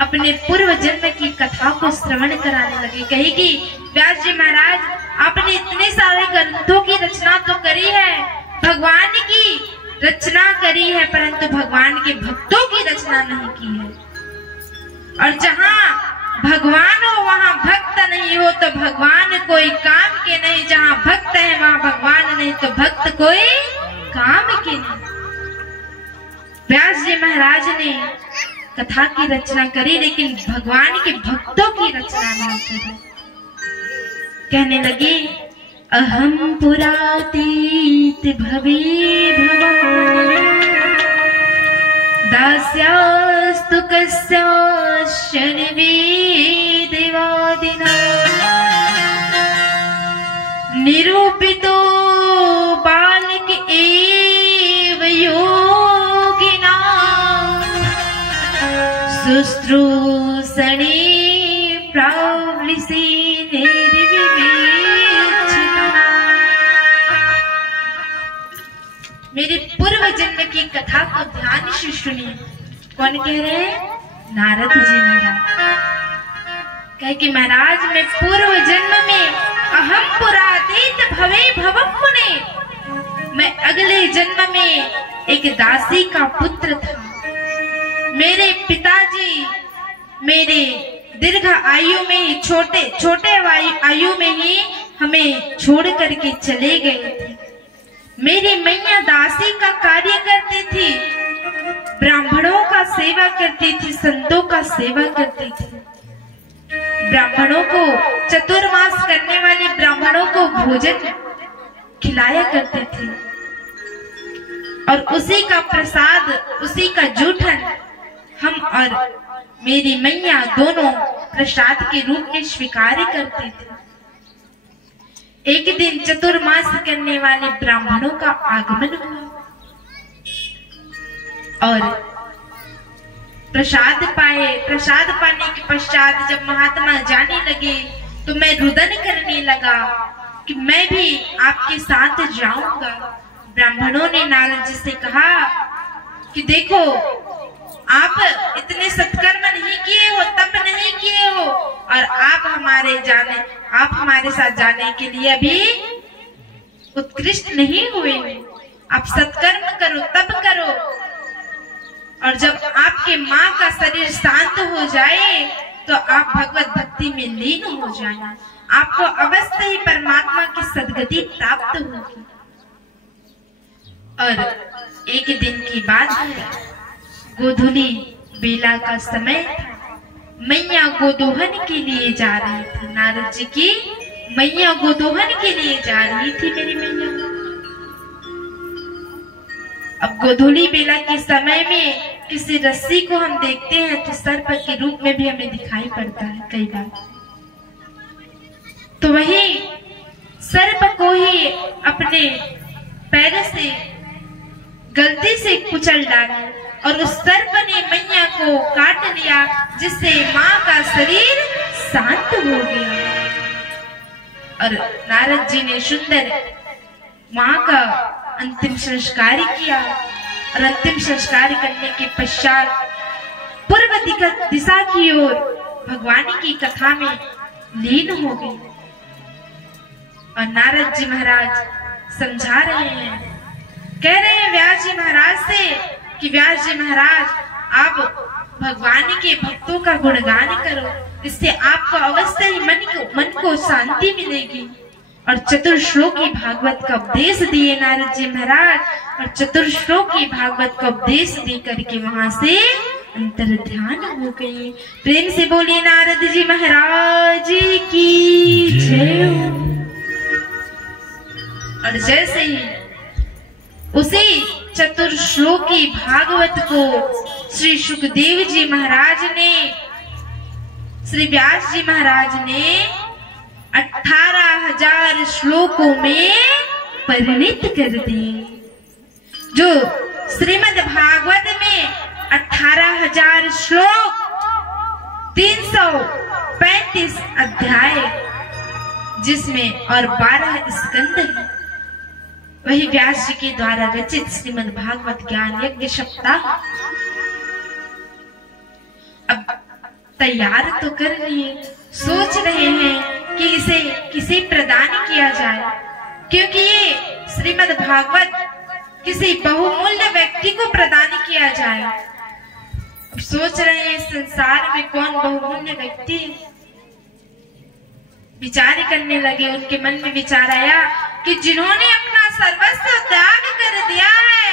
अपने पूर्व जन्म की कथा को श्रवण कराने लगे। कही कि व्यास जी महाराज, आपने इतने सारे ग्रंथों की रचना तो करी है, भगवान की रचना करी है, परंतु भगवान के भक्तों की रचना नहीं की है। और जहाँ भगवान हो वहाँ भक्त नहीं हो तो भगवान कोई काम के नहीं, जहाँ भक्त है वहाँ भगवान नहीं तो भक्त कोई काम के नहीं। व्यास जी महाराज ने कथा की रचना करी, लेकिन भगवान के भक्तों की रचना नहीं करी। कहने लगे, अहम पुरातीत भवे भवान्, दास्यास्तु कस्याश्चन वेदवादिना, निरूपितो बालक एव योगिना, शुश्रूषणे प्रावृषि निर्विवेचिता। मेरे पूर्व जन्म की कथा को ध्यान से सुनिए। कौन कह रहे हैं? नारद जी महाराज। कहे कि महाराज, मैं पूर्व जन्म में अहम पुरातीत भवे भवम मुने, मैं अगले जन्म में एक दासी का पुत्र था। मेरे पिताजी मेरे दीर्घ आयु में ही, छोटे आयु में ही हमें छोड़ करके चले गए थे। मेरी मैया दासी का कार्य करती थी, ब्राह्मणों का सेवा करती थी, संतों का सेवा करती थी। ब्राह्मणों को, चतुर्मास करने वाले ब्राह्मणों को भोजन खिलाया करते थे और उसी का प्रसाद, उसी का जूठन हम और मेरी मैया दोनों प्रसाद के रूप में स्वीकार करते थे। एक दिन चतुर्मास करने वाले ब्राह्मणों का आगमन हुआ और प्रसाद पाए। प्रसाद पाने के पश्चात जब महात्मा जाने लगे तो मैं रुदन करने लगा कि मैं भी आपके साथ जाऊंगा। ब्राह्मणों ने नारद जी से कहा कि देखो, आप इतने सत्कर्म नहीं किए हो, तप नहीं किए हो और आप हमारे साथ जाने के लिए अभी उत्कृष्ट नहीं हुए। आप सत्कर्म करो, तप करो और जब आपके माँ का शरीर शांत हो जाए तो आप भगवत भक्ति में लीन हो जाना, आपको अवश्य ही परमात्मा की सद्गति प्राप्त होगी। और एक दिन की बात है, गोधूली बेला का समय था। मैया गोदोहन के लिए जा रही थी। नारद जी की मैया गोदोहन के लिए जा रही थी मेरी मैया। अब गोधूली बेला के समय में किसी रस्सी को हम देखते हैं तो सर्प के रूप में भी हमें दिखाई पड़ता है कई बार। तो वही सर्प को ही अपने पैर से गलती से कुचल डाला और उस सर्प ने मैया को काट लिया, जिससे माँ का शरीर शांत हो गया। और नारद जी ने सुंदर माँ का अंतिम संस्कार किया और अंतिम संस्कार करने के पश्चात पूर्व दिशा की ओर भगवान की कथा में लीन हो गई। और नारद जी महाराज समझा रहे हैं, कह रहे हैं व्यास जी महाराज से कि व्यास जी महाराज, आप भगवान के भक्तों का गुणगान करो, इससे आपको अवश्य ही मन को शांति मिलेगी। और चतुर्श्लोकी भागवत का उपदेश दिए नारद जी महाराज और चतुर्श्लोकी भागवत का उपदेश दे करके वहां से अंतर ध्यान हो गए। प्रेम से बोलिए नारद जी महाराज की जय। और जैसे ही उसी चतुर्श्लोकी भागवत को श्री सुखदेव जी महाराज ने, श्री व्यास जी महाराज ने 18,000 श्लोकों में परिणित कर दिए। जो श्रीमद् भागवत में 18,000 श्लोक, 335 अध्याय, जिसमें और 12 स्कंद है, वही व्यास जी के द्वारा रचित श्रीमद् भागवत ज्ञान यज्ञ सप्ताह अब तैयार तो कर लिए, सोच रहे हैं कि इसे किसे प्रदान किया जाए, क्योंकि ये श्रीमद् भागवत किसी बहुमूल्य व्यक्ति को प्रदान किया जाए। अब सोच रहे हैं संसार में कौन बहुमूल्य व्यक्ति है। विचार करने लगे, उनके मन में विचार आया कि जिन्होंने अपना सर्वस्व त्याग कर दिया है,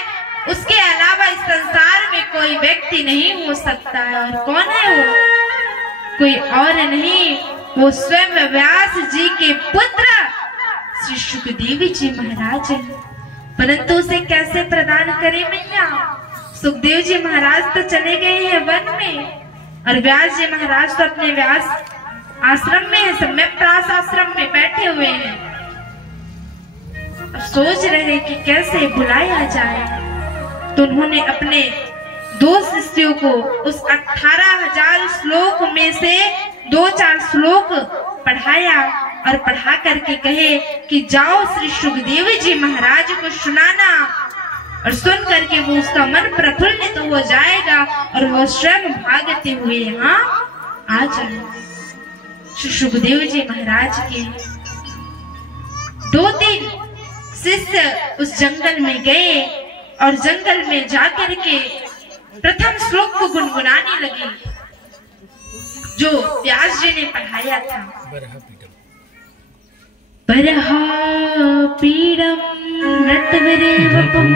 उसके अलावा इस संसार में कोई व्यक्ति नहीं हो सकता है। और कौन है वो? कोई और नहीं, वो स्वयं व्यास जी के पुत्र श्री सुखदेव जी महाराज हैं। परंतु उसे कैसे प्रदान करें मैया? सुखदेव जी महाराज तो चले गए हैं वन में और व्यास जी महाराज तो अपने व्यास आश्रम में है, सम्यक्प्रास आश्रम में बैठे हुए हैं। अब सोच रहे कि कैसे बुलाया जाए। तो उन्होंने अपने 2 शिष्यों को उस 18,000 श्लोक में से 2-4 श्लोक पढ़ाया और पढ़ा करके कहे कि जाओ श्री सुखदेव जी महाराज को सुनाना, और सुन करके वो उसका मन प्रफुल्लित तो हो जाएगा और वो स्वयं भागते हुए यहाँ आ जाएगा। श्री सुखदेव जी महाराज के 2-3 शिष्य उस जंगल में गए और जंगल में जाकर के प्रथम श्लोक को गुनगुनाने लगे जो व्यास जी ने पढ़ाया था। परहा पीडम नटवरेवपम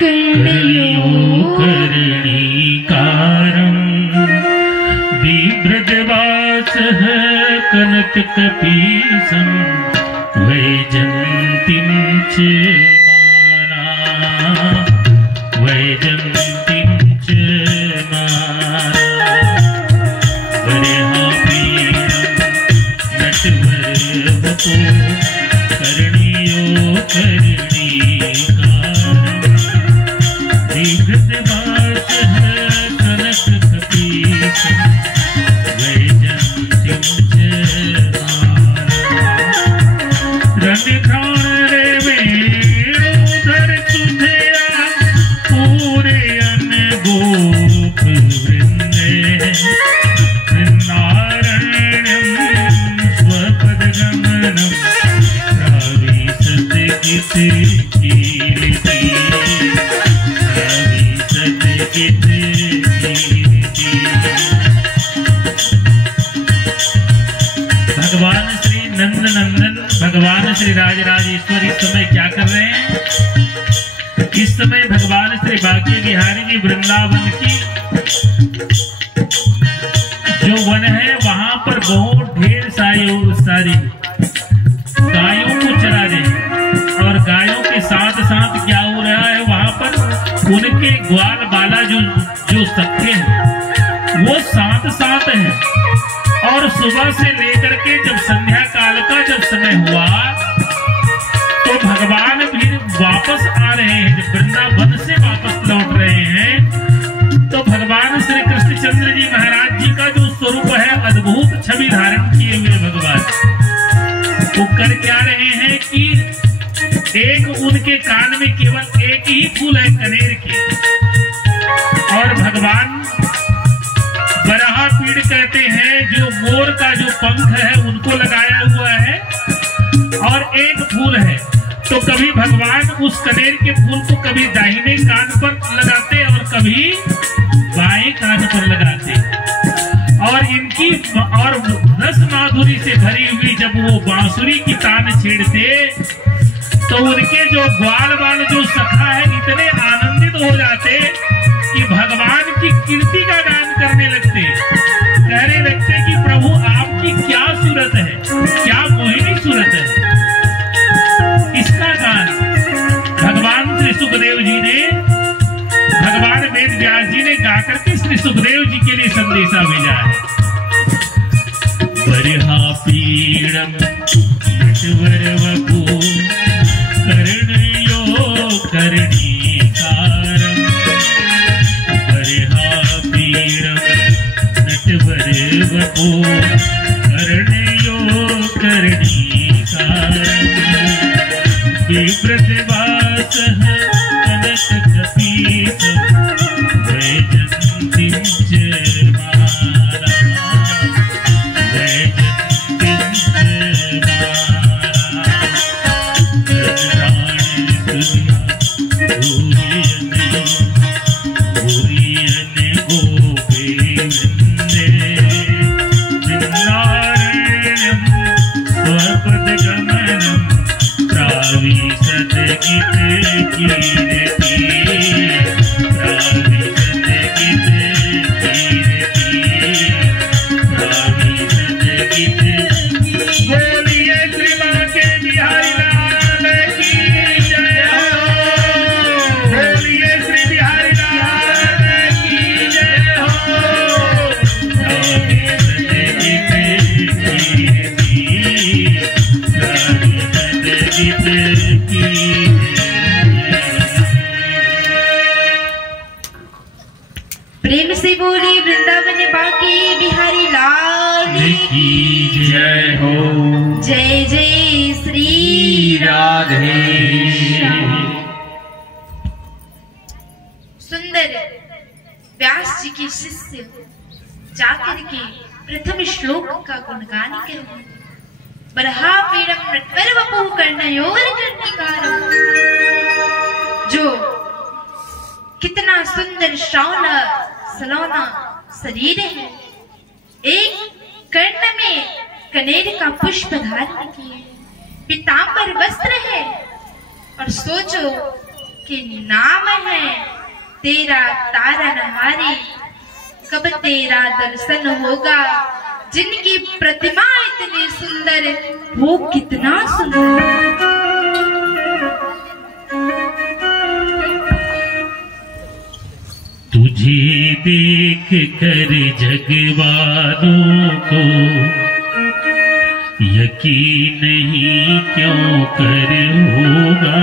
कर्णीकारं बिभ्रजवासः कनक कपीसं वैजन्तीं च माला वैजन्तीं च माला वरहापीडं नटवरवपो कर्णियो कर्णीकारं बिभ्रजवासः कनक कपीसं वैजन्तीं च रणखाण रे वेणुधर सुधया पूरे अनगोप वृंदे वृंदारण्यं स्वपदगमनं प्रविशत कीर्ति प्रविशत कीर्ति भगवान श्री नंद नंदन भगवान श्री राजराजेश्वर इस समय क्या कर रहे हैं? इस समय भगवान श्री बांके बिहारी जी वृंदावन की जो वन है वहां पर बहुत ढेर सारी गायों को चरा रहे हैं और गायों के साथ साथ क्या हो रहा है वहां पर उनके ग्वाल बाला जो सखे हैं वो साथ साथ हैं। और सुबह से लेकर के जब संध्या काल का जब समय हुआ तो भगवान फिर वापस आ रहे हैं, जब वृंदावन से वापस लौट रहे हैं तो भगवान श्री कृष्णचंद्र जी महाराज जी का जो स्वरूप है अद्भुत छवि धारण किए हुए भगवान वो कर क्या रहे हैं कि एक उनके कान में केवल एक ही फूल है कनेर के और भगवान बरहा पीड़ कहते हैं जो मोर का जो पंख है उनको लगाया हुआ है और एक फूल है। तो कभी भगवान उस कनेर के फूल को कभी दाहिने कान पर लगाते और कभी बाएं कान पर लगाते और इनकी और रस माधुरी से भरी हुई जब वो बांसुरी की तान छेड़ते तो उनके जो ग्वाल बाल जो सखा है इतने आनंदित हो जाते कि भगवान की कीर्ति का गान करने लगते, कहने लगते कि प्रभु आपकी क्या सूरत है, क्या मोहिनी सूरत है। इसका गान भगवान श्री सुखदेव जी ने भगवान वेद व्यास जी ने गाकर के श्री सुखदेव जी के लिए संदेशा भेजा है। बरहा पीड़म नटवरवपु कर्णयो कर्णीकारं नटवरवपु कर्णयो कर्णीकारं बिभ्रजवासः कनक कपीसं वैजन्तीं च माला वैजन्तीं च प्रेम से बोली वृंदावन बांके बिहारी लाल की जय हो। जय जय श्री राधे। सुंदर व्यास जी के शिष्य जाकर के प्रथम श्लोक का गुणगान करें। बरहा पीड़म नटवरवपु कर्णयोर कर्णिकारं, जो कितना सुंदर श्रावण सलोना शरीर है, एक कर्ण में कनेर का पुष्प धारण किए, पीतांबर वस्त्र है और सोचो कि नाम है तेरा तारनहारी। कब तेरा दर्शन होगा, जिनकी प्रतिमा इतनी सुंदर, वो कितना सुंदर। तुझे देख कर जगवालों को यकीन ही क्यों कर होगा,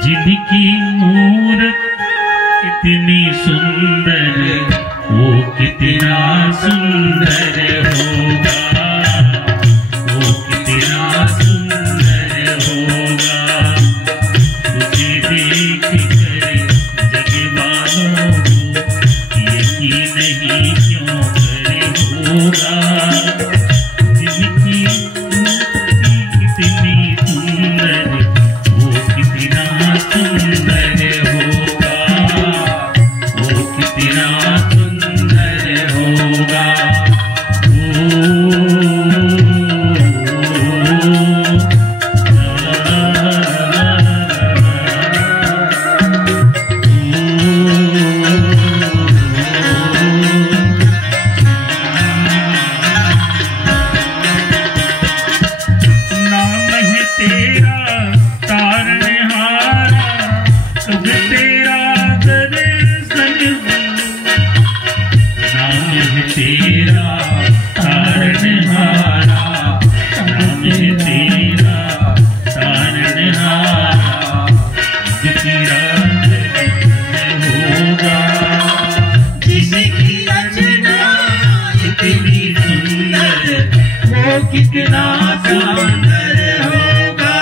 जिनकी मूरत इतनी सुंदर, वो कितना सुंदर होगा, वो कितना सुंदर होगा। तुझे देख कर जगवालों को यकीन ही क्यों कर होगा, जिनकी इतनी सुंदर, वो कितना सुंदर होगा, वो कितना सुंदर होगा। कितना सुंदर होगा,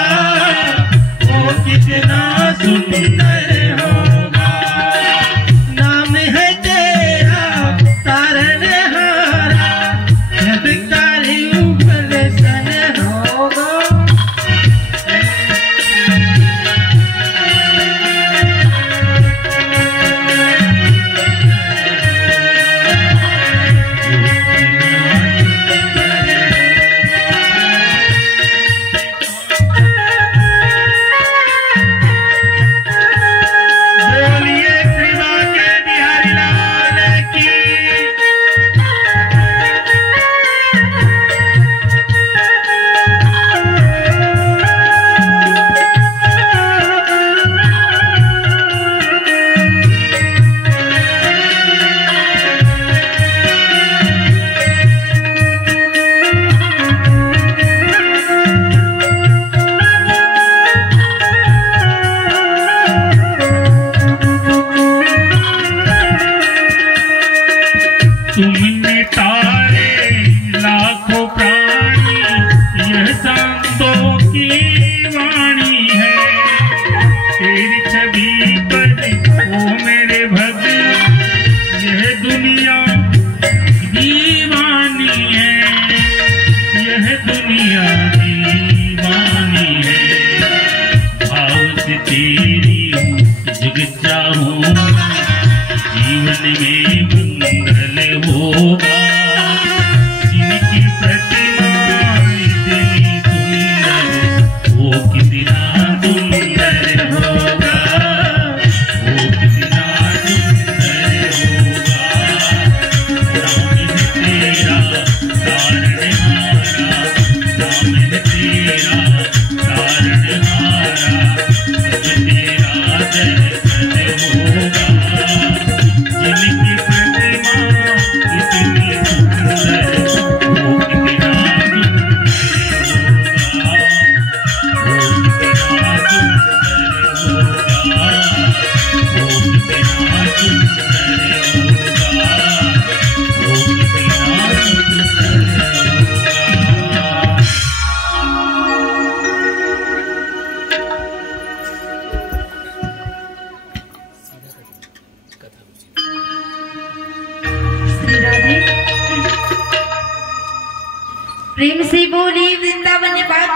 वो कितना सुंदर होगा। नाम है तेरा तारनहारा, जब तारे उगले सन होगा। तुमने तारे लाखों प्राणी, यह संतों की वाणी है। तेरी छवि पर ओ मेरे भक्त, यह दुनिया दीवानी है, यह दुनिया दीवानी है। भाव से तेरी हूँ जग चाहूँ, जीवन में मंगल होगा। जिनकी प्रतिमा इतनी सुंदर, वो कितना सुंदर होगा, वो कितना सुंदर होगा। नाम है तेरा तारनहारा, नाम है तेरा तारनहारा, सब तेरा दर्शन होगा। जिनकी प्रतिमा इतनी सुंदर, वो कितना प्रेम से बोली वृंदावन बाग।